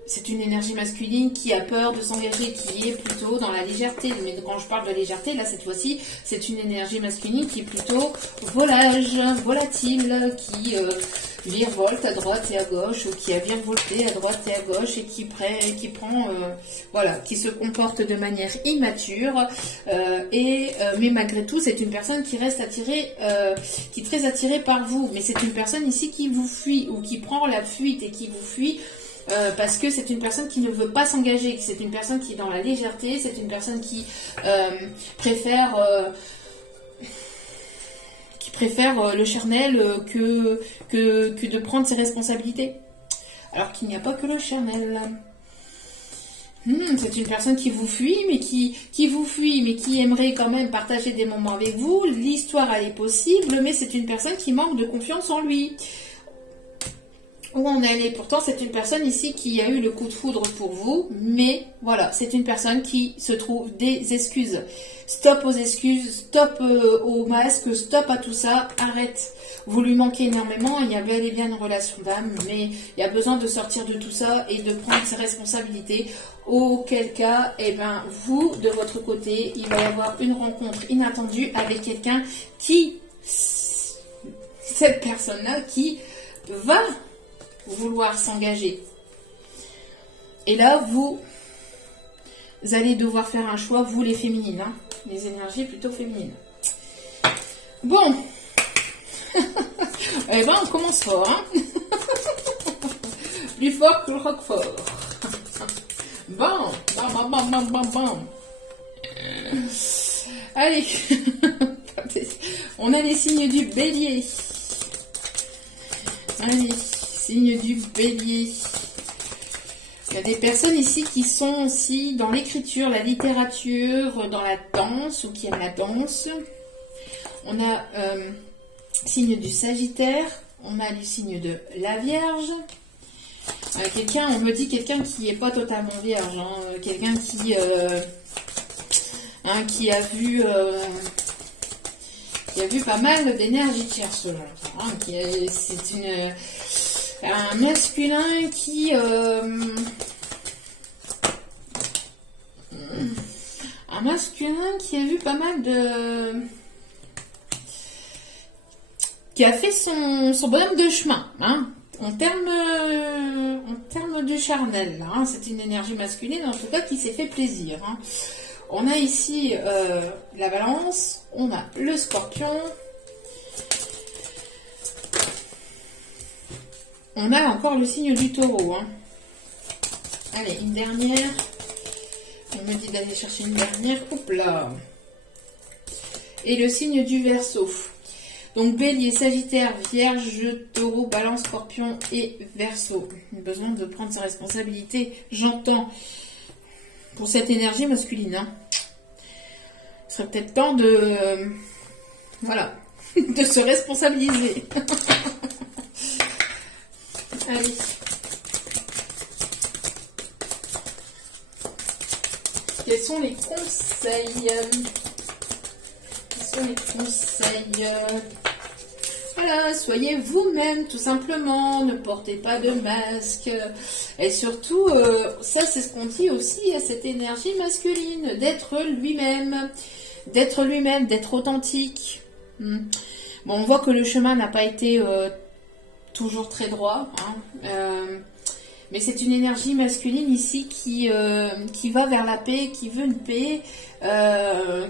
c'est une énergie masculine qui a peur de s'engager, qui est plutôt dans la légèreté. Mais quand je parle de légèreté, là, cette fois-ci, c'est une énergie masculine qui est plutôt volatile, qui virevolte à droite et à gauche, ou qui a virevolté à droite et à gauche, et qui prend, voilà, qui se comporte de manière immature, mais malgré tout, c'est une personne qui reste attirée, qui est très attirée par vous, mais c'est une personne ici qui vous fuit, ou qui prend la fuite et qui vous fuit, parce que c'est une personne qui ne veut pas s'engager, c'est une personne qui est dans la légèreté, c'est une personne qui préfère le charnel que de prendre ses responsabilités. Alors qu'il n'y a pas que le charnel. C'est une personne qui vous fuit, mais qui aimerait quand même partager des moments avec vous. L'histoire, elle est possible, mais c'est une personne qui manque de confiance en lui. Où on est allé. Pourtant, c'est une personne ici qui a eu le coup de foudre pour vous, mais voilà, c'est une personne qui se trouve des excuses. Stop aux excuses, stop au masque, stop à tout ça, arrête. Vous lui manquez énormément, il y a bel et bien une relation d'âme, mais il y a besoin de sortir de tout ça et de prendre ses responsabilités. Auquel cas, eh ben, vous, de votre côté, il va y avoir une rencontre inattendue avec quelqu'un cette personne-là qui va vouloir s'engager. Et là, vous allez devoir faire un choix, vous les féminines, hein, les énergies plutôt féminines. Bon, eh ben on commence fort, hein. Plus fort que le roquefort. Bon, bam, bam, bam, bam, bam. Allez, on a les signes du bélier. Allez, signe du bélier. Il y a des personnes ici qui sont aussi dans l'écriture, la littérature, dans la danse ou qui aiment la danse. On a signe du Sagittaire, on a le signe de la Vierge. Quelqu'un, on me dit quelqu'un qui n'est pas totalement vierge, hein, quelqu'un qui a vu pas mal d'énergie de Cherche, hein, c'est un masculin qui a vu pas mal de... qui a fait son bonhomme de chemin, hein, en termes de charnel, là, hein, c'est une énergie masculine, en tout cas, qui s'est fait plaisir. Hein. On a ici la Balance, on a le Scorpion, on a encore le signe du Taureau. Hein. Allez, une dernière. On me dit d'aller chercher une dernière. Hop là. Et le signe du Verseau. Donc Bélier, Sagittaire, Vierge, Taureau, Balance, Scorpion et Verseau. Besoin de prendre ses responsabilités, j'entends, pour cette énergie masculine. Hein. Il serait peut-être temps de... voilà, de se responsabiliser. Allez. Quels sont les conseils? Quels sont les conseils? Voilà, soyez vous-même, tout simplement. Ne portez pas de masque. Et surtout, ça, c'est ce qu'on dit aussi à cette énergie masculine, d'être lui-même. D'être lui-même, d'être authentique. Bon, on voit que le chemin n'a pas été toujours très droit. Hein. Mais c'est une énergie masculine ici qui va vers la paix, qui veut une paix,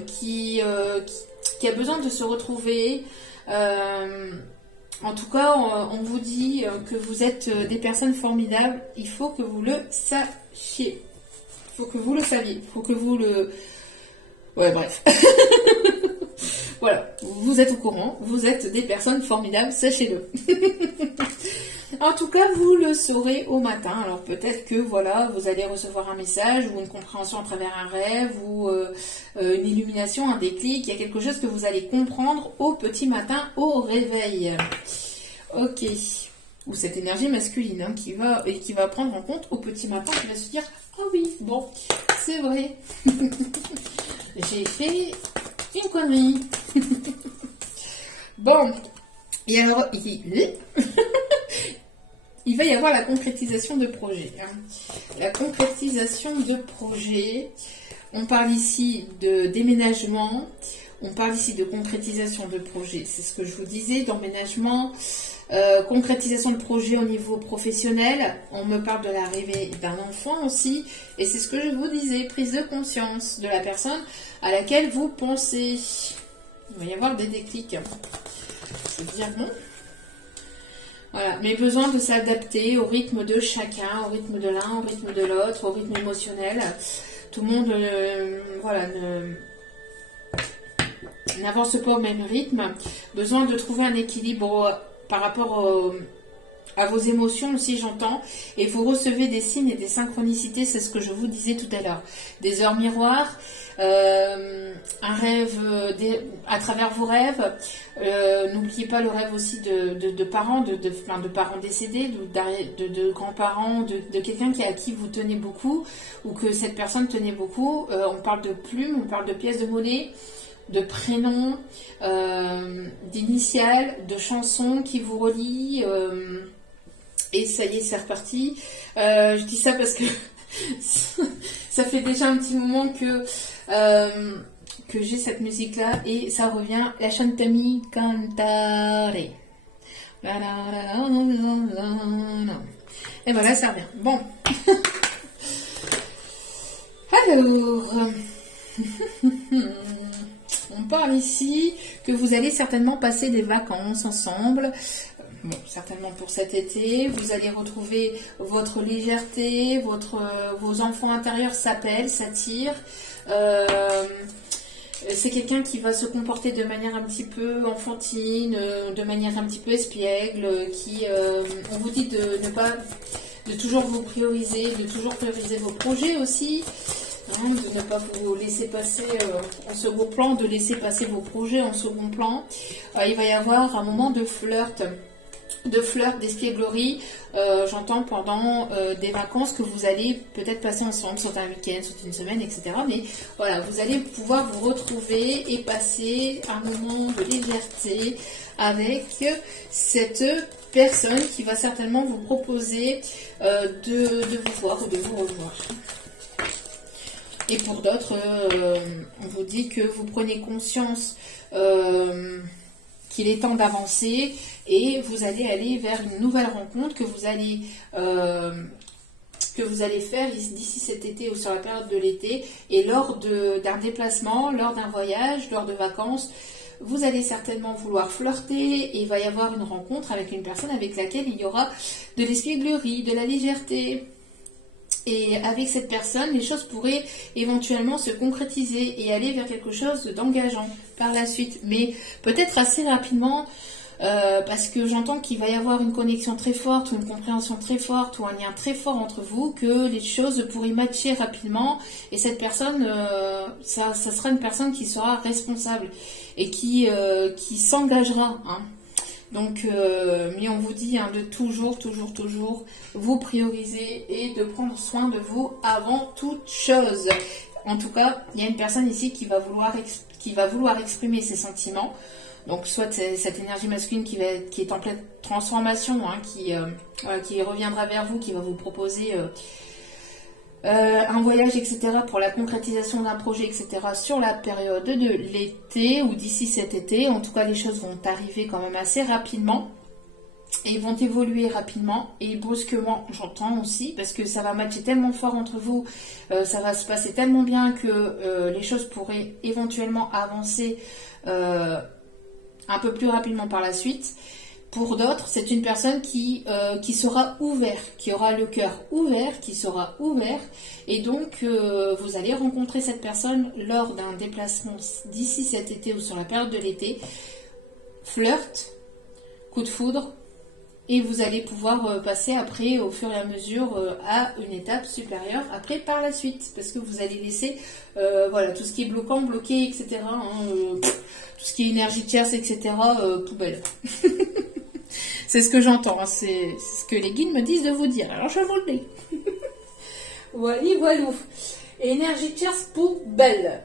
qui a besoin de se retrouver. En tout cas, on vous dit que vous êtes des personnes formidables. Il faut que vous le sachiez. Il faut que vous le saviez. Il faut que vous le... Ouais, bref. Voilà, vous êtes au courant. Vous êtes des personnes formidables, sachez-le. En tout cas, vous le saurez au matin. Alors peut-être que voilà, vous allez recevoir un message ou une compréhension à travers un rêve ou une illumination, un déclic. Il y a quelque chose que vous allez comprendre au petit matin, au réveil. Ok. Ou cette énergie masculine hein, qui va prendre en compte au petit matin, qui va se dire « Ah oui, bon, c'est vrai. J'ai fait une connerie. » Bon. Et alors, il va y avoir la concrétisation de projet. Hein. La concrétisation de projet, on parle ici de déménagement, on parle ici de concrétisation de projet. C'est ce que je vous disais, d'emménagement, concrétisation de projet au niveau professionnel. On me parle de l'arrivée d'un enfant aussi. Et c'est ce que je vous disais, prise de conscience de la personne à laquelle vous pensez. Il va y avoir des déclics. C'est bien bon. Voilà, mais besoin de s'adapter au rythme de chacun, au rythme de l'un, au rythme de l'autre, au rythme émotionnel. Tout le monde voilà, n'avance pas au même rythme. Besoin de trouver un équilibre par rapport à vos émotions aussi, j'entends. Et vous recevez des signes et des synchronicités, c'est ce que je vous disais tout à l'heure. Des heures miroirs, un rêve à travers vos rêves. N'oubliez pas le rêve aussi de parents, de parents décédés, de grands-parents, de quelqu'un à qui vous tenez beaucoup ou que cette personne tenait beaucoup. On parle de plumes, on parle de pièces de monnaie, de prénoms, d'initiales, de chansons qui vous relient. Et ça y est, c'est reparti. Je dis ça parce que ça fait déjà un petit moment que j'ai cette musique-là et ça revient. La Chantami Cantare. Et voilà, ça revient. Bon. Alors, on parle ici que vous allez certainement passer des vacances ensemble. Bon, certainement pour cet été. Vous allez retrouver votre légèreté, vos enfants intérieurs s'appellent, s'attirent. C'est quelqu'un qui va se comporter de manière un petit peu enfantine, de manière un petit peu espiègle, qui, on vous dit de toujours vous prioriser, de toujours prioriser vos projets aussi, hein, de ne pas vous laisser passer en second plan, de laisser passer vos projets en second plan. Il va y avoir un moment de flirt, d'espièglerie, j'entends pendant des vacances que vous allez peut-être passer ensemble, soit un week-end, soit une semaine, etc. Mais voilà, vous allez pouvoir vous retrouver et passer un moment de légèreté avec cette personne qui va certainement vous proposer de vous voir ou de vous revoir. Et pour d'autres, on vous dit que vous prenez conscience qu'il est temps d'avancer et vous allez aller vers une nouvelle rencontre que vous allez faire d'ici cet été ou sur la période de l'été. Et lors d'un déplacement, lors d'un voyage, lors de vacances, vous allez certainement vouloir flirter et il va y avoir une rencontre avec une personne avec laquelle il y aura de l'espièglerie, de la légèreté. Et avec cette personne, les choses pourraient éventuellement se concrétiser et aller vers quelque chose d'engageant par la suite. Mais peut-être assez rapidement, parce que j'entends qu'il va y avoir une connexion très forte ou une compréhension très forte ou un lien très fort entre vous, que les choses pourraient matcher rapidement. Et cette personne, ça sera une personne qui sera responsable et qui s'engagera, hein. Donc, mais on vous dit de toujours vous prioriser et de prendre soin de vous avant toute chose. En tout cas, il y a une personne ici qui va vouloir exprimer ses sentiments. Donc, soit cette énergie masculine qui est en pleine transformation, hein, qui reviendra vers vous, qui va vous proposer un voyage, etc., pour la concrétisation d'un projet, etc., sur la période de l'été ou d'ici cet été. En tout cas, les choses vont arriver quand même assez rapidement et vont évoluer rapidement et brusquement, j'entends aussi, parce que ça va matcher tellement fort entre vous, ça va se passer tellement bien que les choses pourraient éventuellement avancer un peu plus rapidement par la suite. Pour d'autres, c'est une personne qui sera ouverte, qui aura le cœur ouvert, qui sera ouvert. Et donc, vous allez rencontrer cette personne lors d'un déplacement d'ici cet été ou sur la période de l'été. Flirt, coup de foudre. Et vous allez pouvoir passer après, au fur et à mesure, à une étape supérieure après par la suite. Parce que vous allez laisser voilà, tout ce qui est bloquant, bloqué, etc. Hein, tout ce qui est énergie tierce, etc. Poubelle. C'est ce que j'entends, hein, c'est ce que les guides me disent de vous dire. Alors je vous le dis. Voilà, voilà. Énergie tierce, poubelle.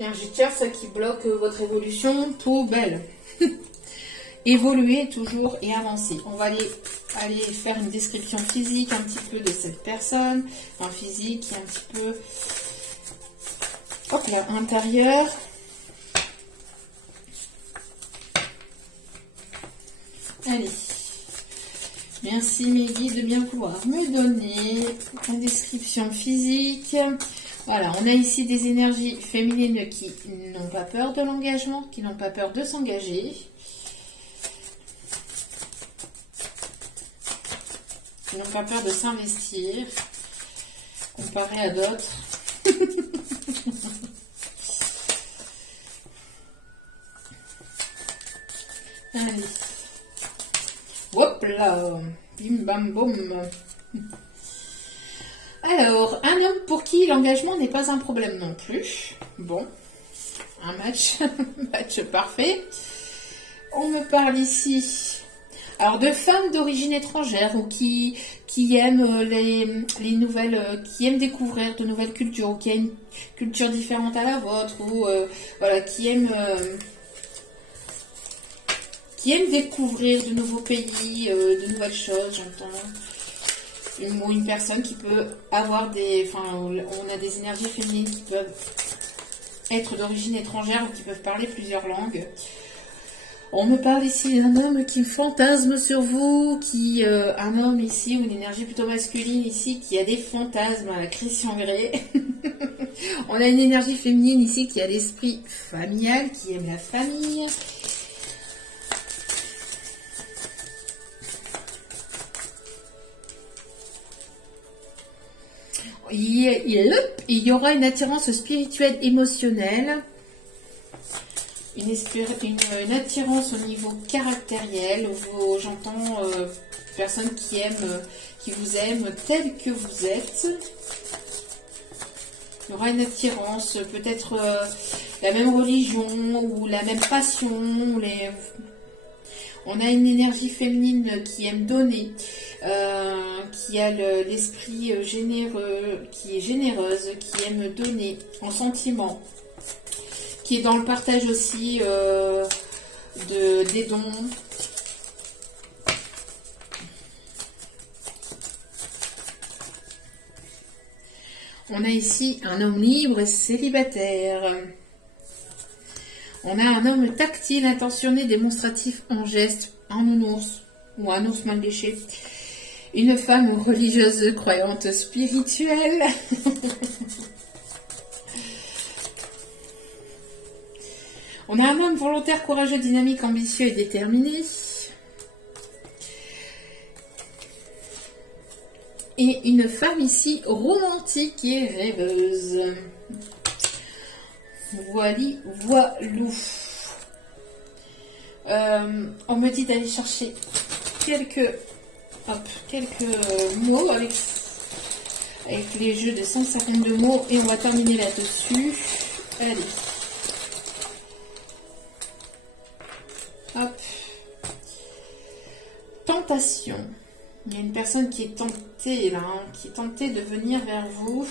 Énergie tierce qui bloque votre évolution, poubelle. Évoluer toujours et avancer. On va aller faire une description physique un petit peu de cette personne. Un physique qui est un petit peu... Hop là, intérieur. Allez, merci mes guides de bien pouvoir me donner une description physique. Voilà, on a ici des énergies féminines qui n'ont pas peur de l'engagement, qui n'ont pas peur de s'engager. Qui n'ont pas peur de s'investir, comparé à d'autres. Allez. Hop là, bim bam boum. Alors, un homme pour qui l'engagement n'est pas un problème non plus. Bon, un match, match parfait. On me parle ici, alors de femmes d'origine étrangère ou qui aiment les nouvelles, qui aiment découvrir de nouvelles cultures ou qui a une culture différente à la vôtre ou voilà, qui aiment découvrir de nouveaux pays, de nouvelles choses, j'entends. Une personne qui peut avoir on a des énergies féminines qui peuvent être d'origine étrangère ou qui peuvent parler plusieurs langues. On me parle ici d'un homme qui fantasme sur vous, un homme ici, ou une énergie plutôt masculine ici, qui a des fantasmes à la Christian Grey. On a une énergie féminine ici qui a l'esprit familial, qui aime la famille. Il y aura une attirance spirituelle émotionnelle. Une attirance au niveau caractériel, j'entends personnes qui vous aiment tel que vous êtes. Il y aura une attirance, peut-être la même religion ou la même passion. On a une énergie féminine qui aime donner, qui a l'esprit généreux, qui est généreuse, qui aime donner en sentiment, qui est dans le partage aussi des dons. On a ici un homme libre et célibataire. On a un homme tactile, intentionné, démonstratif en geste, un nounours ou un ours mal léché. Une femme religieuse, croyante, spirituelle. On a un homme volontaire, courageux, dynamique, ambitieux et déterminé. Et une femme ici romantique et rêveuse. Voilou. On me dit d'aller chercher quelques mots avec les jeux de 152 mots et on va terminer là-dessus. Allez. Hop. Tentation. Il y a une personne qui est tentée là, qui est tentée de venir vers vous.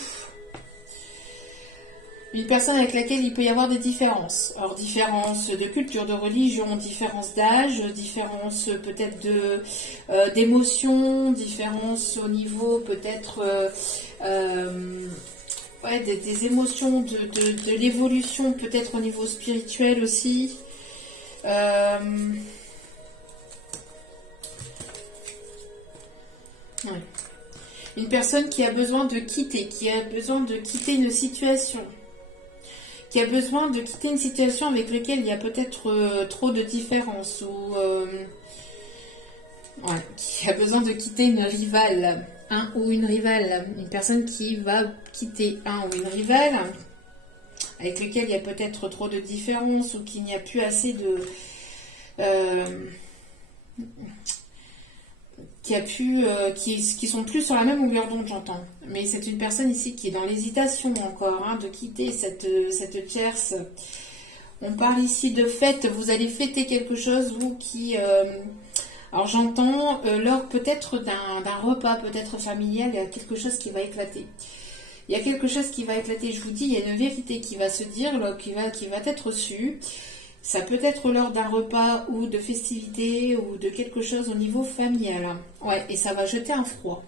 Une personne avec laquelle il peut y avoir des différences. Alors, différences de culture, de religion, différences d'âge, différences peut-être d'émotions, différences au niveau peut-être des émotions, de l'évolution, peut-être au niveau spirituel aussi. Ouais. Une personne qui a besoin de quitter, une situation, qui a besoin de quitter une situation avec laquelle il y a peut-être trop de différences, ou qui a besoin de quitter une rivale, une personne qui va quitter un ou une rivale avec lequel il y a peut-être trop de différences ou qu'il n'y a plus assez de... qui sont plus sur la même longueur d'onde, j'entends. Mais c'est une personne ici qui est dans l'hésitation encore, de quitter cette tierce. On parle ici de fête, vous allez fêter quelque chose, vous qui... alors j'entends, lors peut-être d'un repas, peut-être familial, il y a quelque chose qui va éclater. Il y a quelque chose qui va éclater, je vous dis, il y a une vérité qui va se dire, là, qui va être reçue. Ça peut être lors d'un repas ou de festivités ou de quelque chose au niveau familial. Ouais, et ça va jeter un froid.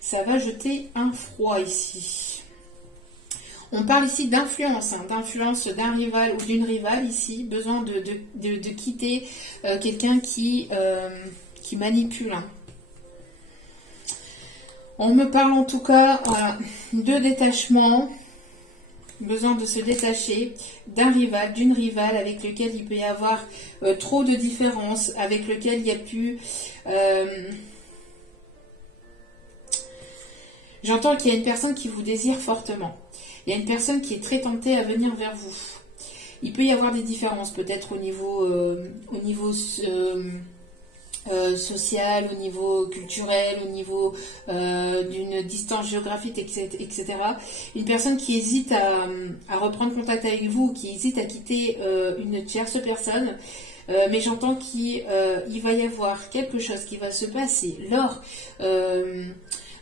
Ça va jeter un froid ici. On parle ici d'influence, d'influence d'un rival ou d'une rivale ici. Besoin de quitter quelqu'un qui manipule. On me parle en tout cas de détachement. Besoin de se détacher d'un rival, d'une rivale avec lequel il peut y avoir trop de différences, avec lequel il y a pu... J'entends qu'il y a une personne qui vous désire fortement. Il y a une personne qui est très tentée à venir vers vous. Il peut y avoir des différences, peut-être au niveau social, au niveau culturel, au niveau d'une distance géographique, etc. Une personne qui hésite à reprendre contact avec vous, qui hésite à quitter une tierce personne, mais j'entends qu'il va y avoir quelque chose qui va se passer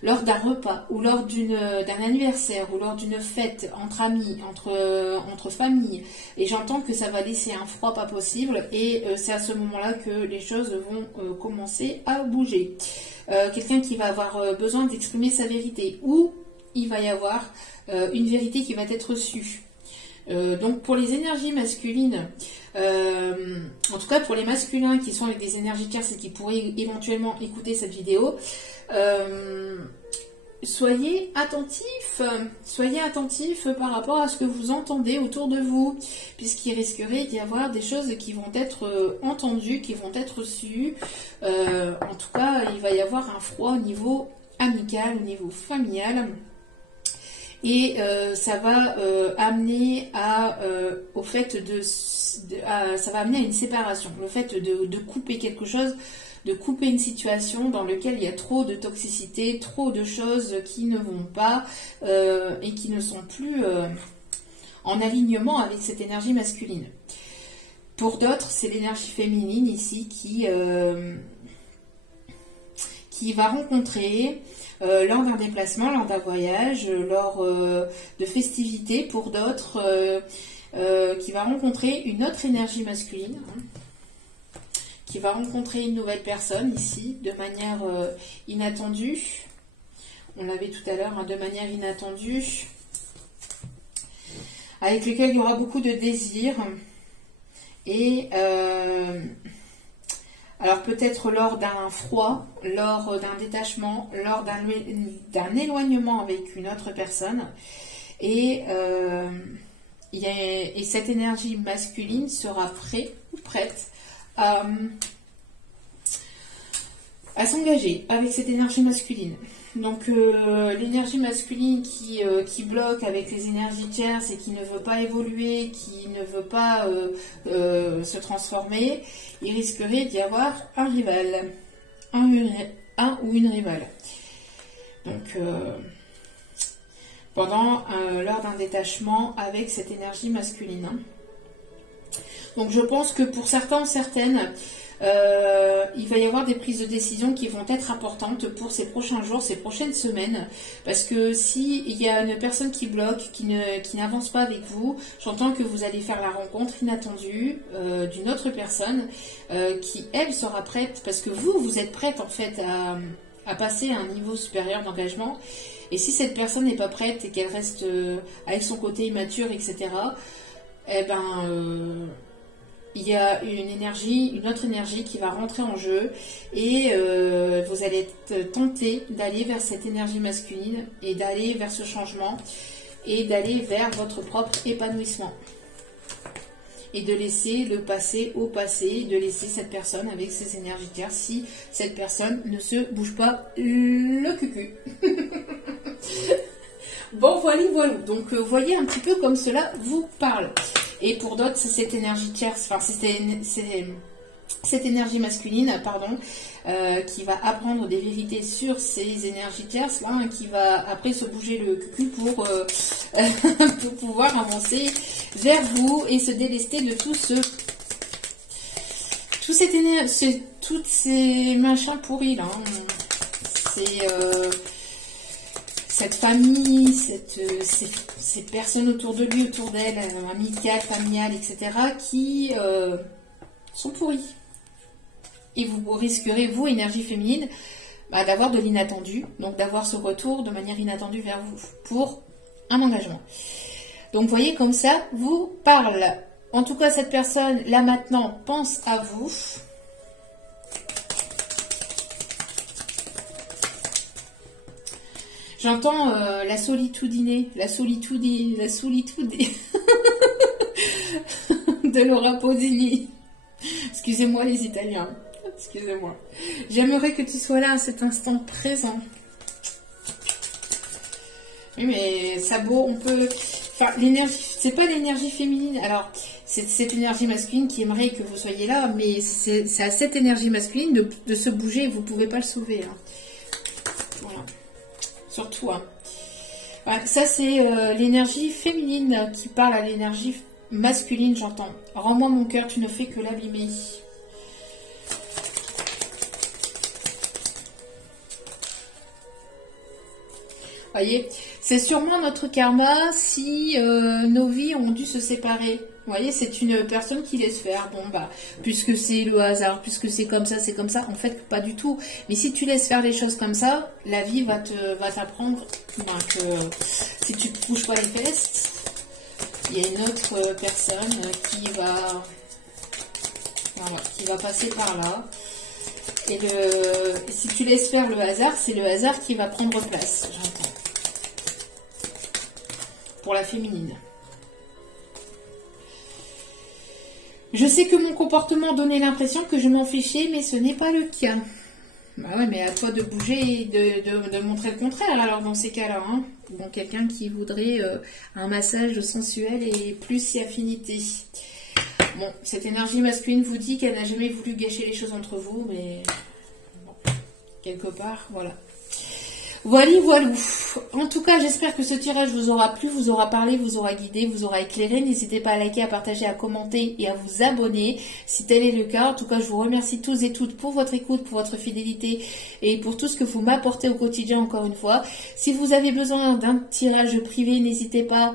lors d'un repas, ou lors d'un anniversaire, ou lors d'une fête entre amis, entre familles. Et j'entends que ça va laisser un froid pas possible, et c'est à ce moment-là que les choses vont commencer à bouger. Quelqu'un qui va avoir besoin d'exprimer sa vérité, ou il va y avoir une vérité qui va être reçue. Donc pour les énergies masculines, en tout cas pour les masculins qui sont avec des énergies tierces et qui pourraient éventuellement écouter cette vidéo, soyez attentifs par rapport à ce que vous entendez autour de vous, puisqu'il risquerait d'y avoir des choses qui vont être entendues, qui vont être reçues. En tout cas, il va y avoir un froid au niveau amical, au niveau familial. Et ça va amener au fait ça va amener à une séparation, le fait de couper quelque chose, de couper une situation dans laquelle il y a trop de toxicité, trop de choses qui ne vont pas et qui ne sont plus en alignement avec cette énergie masculine. Pour d'autres, c'est l'énergie féminine ici qui va rencontrer lors d'un déplacement, lors d'un voyage, lors de festivités, pour d'autres, qui va rencontrer une autre énergie masculine, qui va rencontrer une nouvelle personne ici, de manière inattendue. On l'avait tout à l'heure, de manière inattendue, avec lequel il y aura beaucoup de désirs. Et alors peut-être lors d'un froid, lors d'un détachement, lors d'un éloignement avec une autre personne. Et cette énergie masculine sera prête ou prête à s'engager avec cette énergie masculine. Donc l'énergie masculine qui bloque avec les énergies tierces et qui ne veut pas évoluer, qui ne veut pas se transformer, il risquerait d'y avoir un rival, un ou une rivale. Donc lors d'un détachement avec cette énergie masculine. Donc je pense que pour certains, certaines, il va y avoir des prises de décision qui vont être importantes pour ces prochains jours, ces prochaines semaines, parce que s'il y a une personne qui bloque, qui n'avance pas avec vous, j'entends que vous allez faire la rencontre inattendue d'une autre personne qui, elle, sera prête, parce que vous êtes prête en fait à passer à un niveau supérieur d'engagement. Et si cette personne n'est pas prête et qu'elle reste avec son côté immature, etc., eh ben... il y a une autre énergie qui va rentrer en jeu et vous allez être tenté d'aller vers cette énergie masculine et d'aller vers ce changement et d'aller vers votre propre épanouissement. Et de laisser le passé au passé, de laisser cette personne avec ses énergies tierces si cette personne ne se bouge pas le cucu. Bon, voilà. Donc, voyez un petit peu comme cela vous parle. Et pour d'autres, c'est cette énergie tierce, enfin, c'est cette énergie masculine, pardon, qui va apprendre des vérités sur ces énergies tierces, là, qui va après se bouger le cul pour pouvoir avancer vers vous et se délester de toutes ces machins pourris là. C'est cette famille, ces personnes autour de lui, autour d'elle, amicales, familiales, etc., qui sont pourries. Et vous risquerez, vous, énergie féminine, d'avoir de l'inattendu, donc d'avoir ce retour de manière inattendue vers vous pour un engagement. Donc, vous voyez, comme ça, vous parle. En tout cas, cette personne, là maintenant, pense à vous. J'entends la solitude de Laura Pausini. Excusez-moi les Italiens. Excusez-moi. J'aimerais que tu sois là à cet instant présent. Oui, mais ça beau, on peut... Enfin, l'énergie, c'est pas l'énergie féminine. Alors, c'est cette énergie masculine qui aimerait que vous soyez là, mais c'est à cette énergie masculine de se bouger. Vous pouvez pas le sauver. Hein. Voilà. Surtout, hein. Ouais, ça c'est l'énergie féminine qui parle à l'énergie masculine, j'entends. Rends-moi mon cœur, tu ne fais que l'abîmer. Voyez, c'est sûrement notre karma si nos vies ont dû se séparer. Vous voyez, c'est une personne qui laisse faire. Bon, bah, puisque c'est le hasard, puisque c'est comme ça, c'est comme ça. En fait, pas du tout. Mais si tu laisses faire les choses comme ça, la vie va t'apprendre. Donc, si tu te bouges pas les fesses, il y a une autre personne qui va, voilà, qui va passer par là. Et si tu laisses faire le hasard, c'est le hasard qui va prendre place, j'entends. Pour la féminine. Je sais que mon comportement donnait l'impression que je m'en fichais, mais ce n'est pas le cas. Bah ouais, mais à toi de bouger et de montrer le contraire, alors dans ces cas-là. Hein. Bon, quelqu'un qui voudrait un massage sensuel et plus si affinité. Bon, cette énergie masculine vous dit qu'elle n'a jamais voulu gâcher les choses entre vous, mais bon, quelque part, voilà. Voilà, voilou. En tout cas, j'espère que ce tirage vous aura plu, vous aura parlé, vous aura guidé, vous aura éclairé. N'hésitez pas à liker, à partager, à commenter et à vous abonner si tel est le cas. En tout cas, je vous remercie tous et toutes pour votre écoute, pour votre fidélité et pour tout ce que vous m'apportez au quotidien, encore une fois. Si vous avez besoin d'un tirage privé, n'hésitez pas.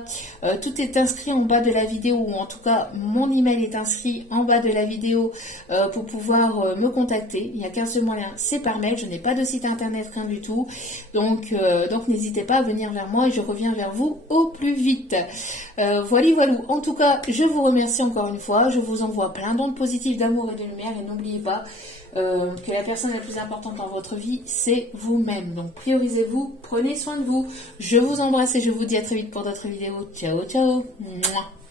Tout est inscrit en bas de la vidéo, ou en tout cas, mon email est inscrit en bas de la vidéo pour pouvoir me contacter. Il n'y a qu'un seul moyen, c'est par mail. Je n'ai pas de site internet, rien du tout. Donc n'hésitez pas à venir vers moi et je reviens vers vous au plus vite. Voilà, voilou. En tout cas, je vous remercie encore une fois. Je vous envoie plein d'ondes positives d'amour et de lumière. Et n'oubliez pas que la personne la plus importante dans votre vie, c'est vous-même. Donc priorisez-vous, prenez soin de vous. Je vous embrasse et je vous dis à très vite pour d'autres vidéos. Ciao, ciao. Mouah.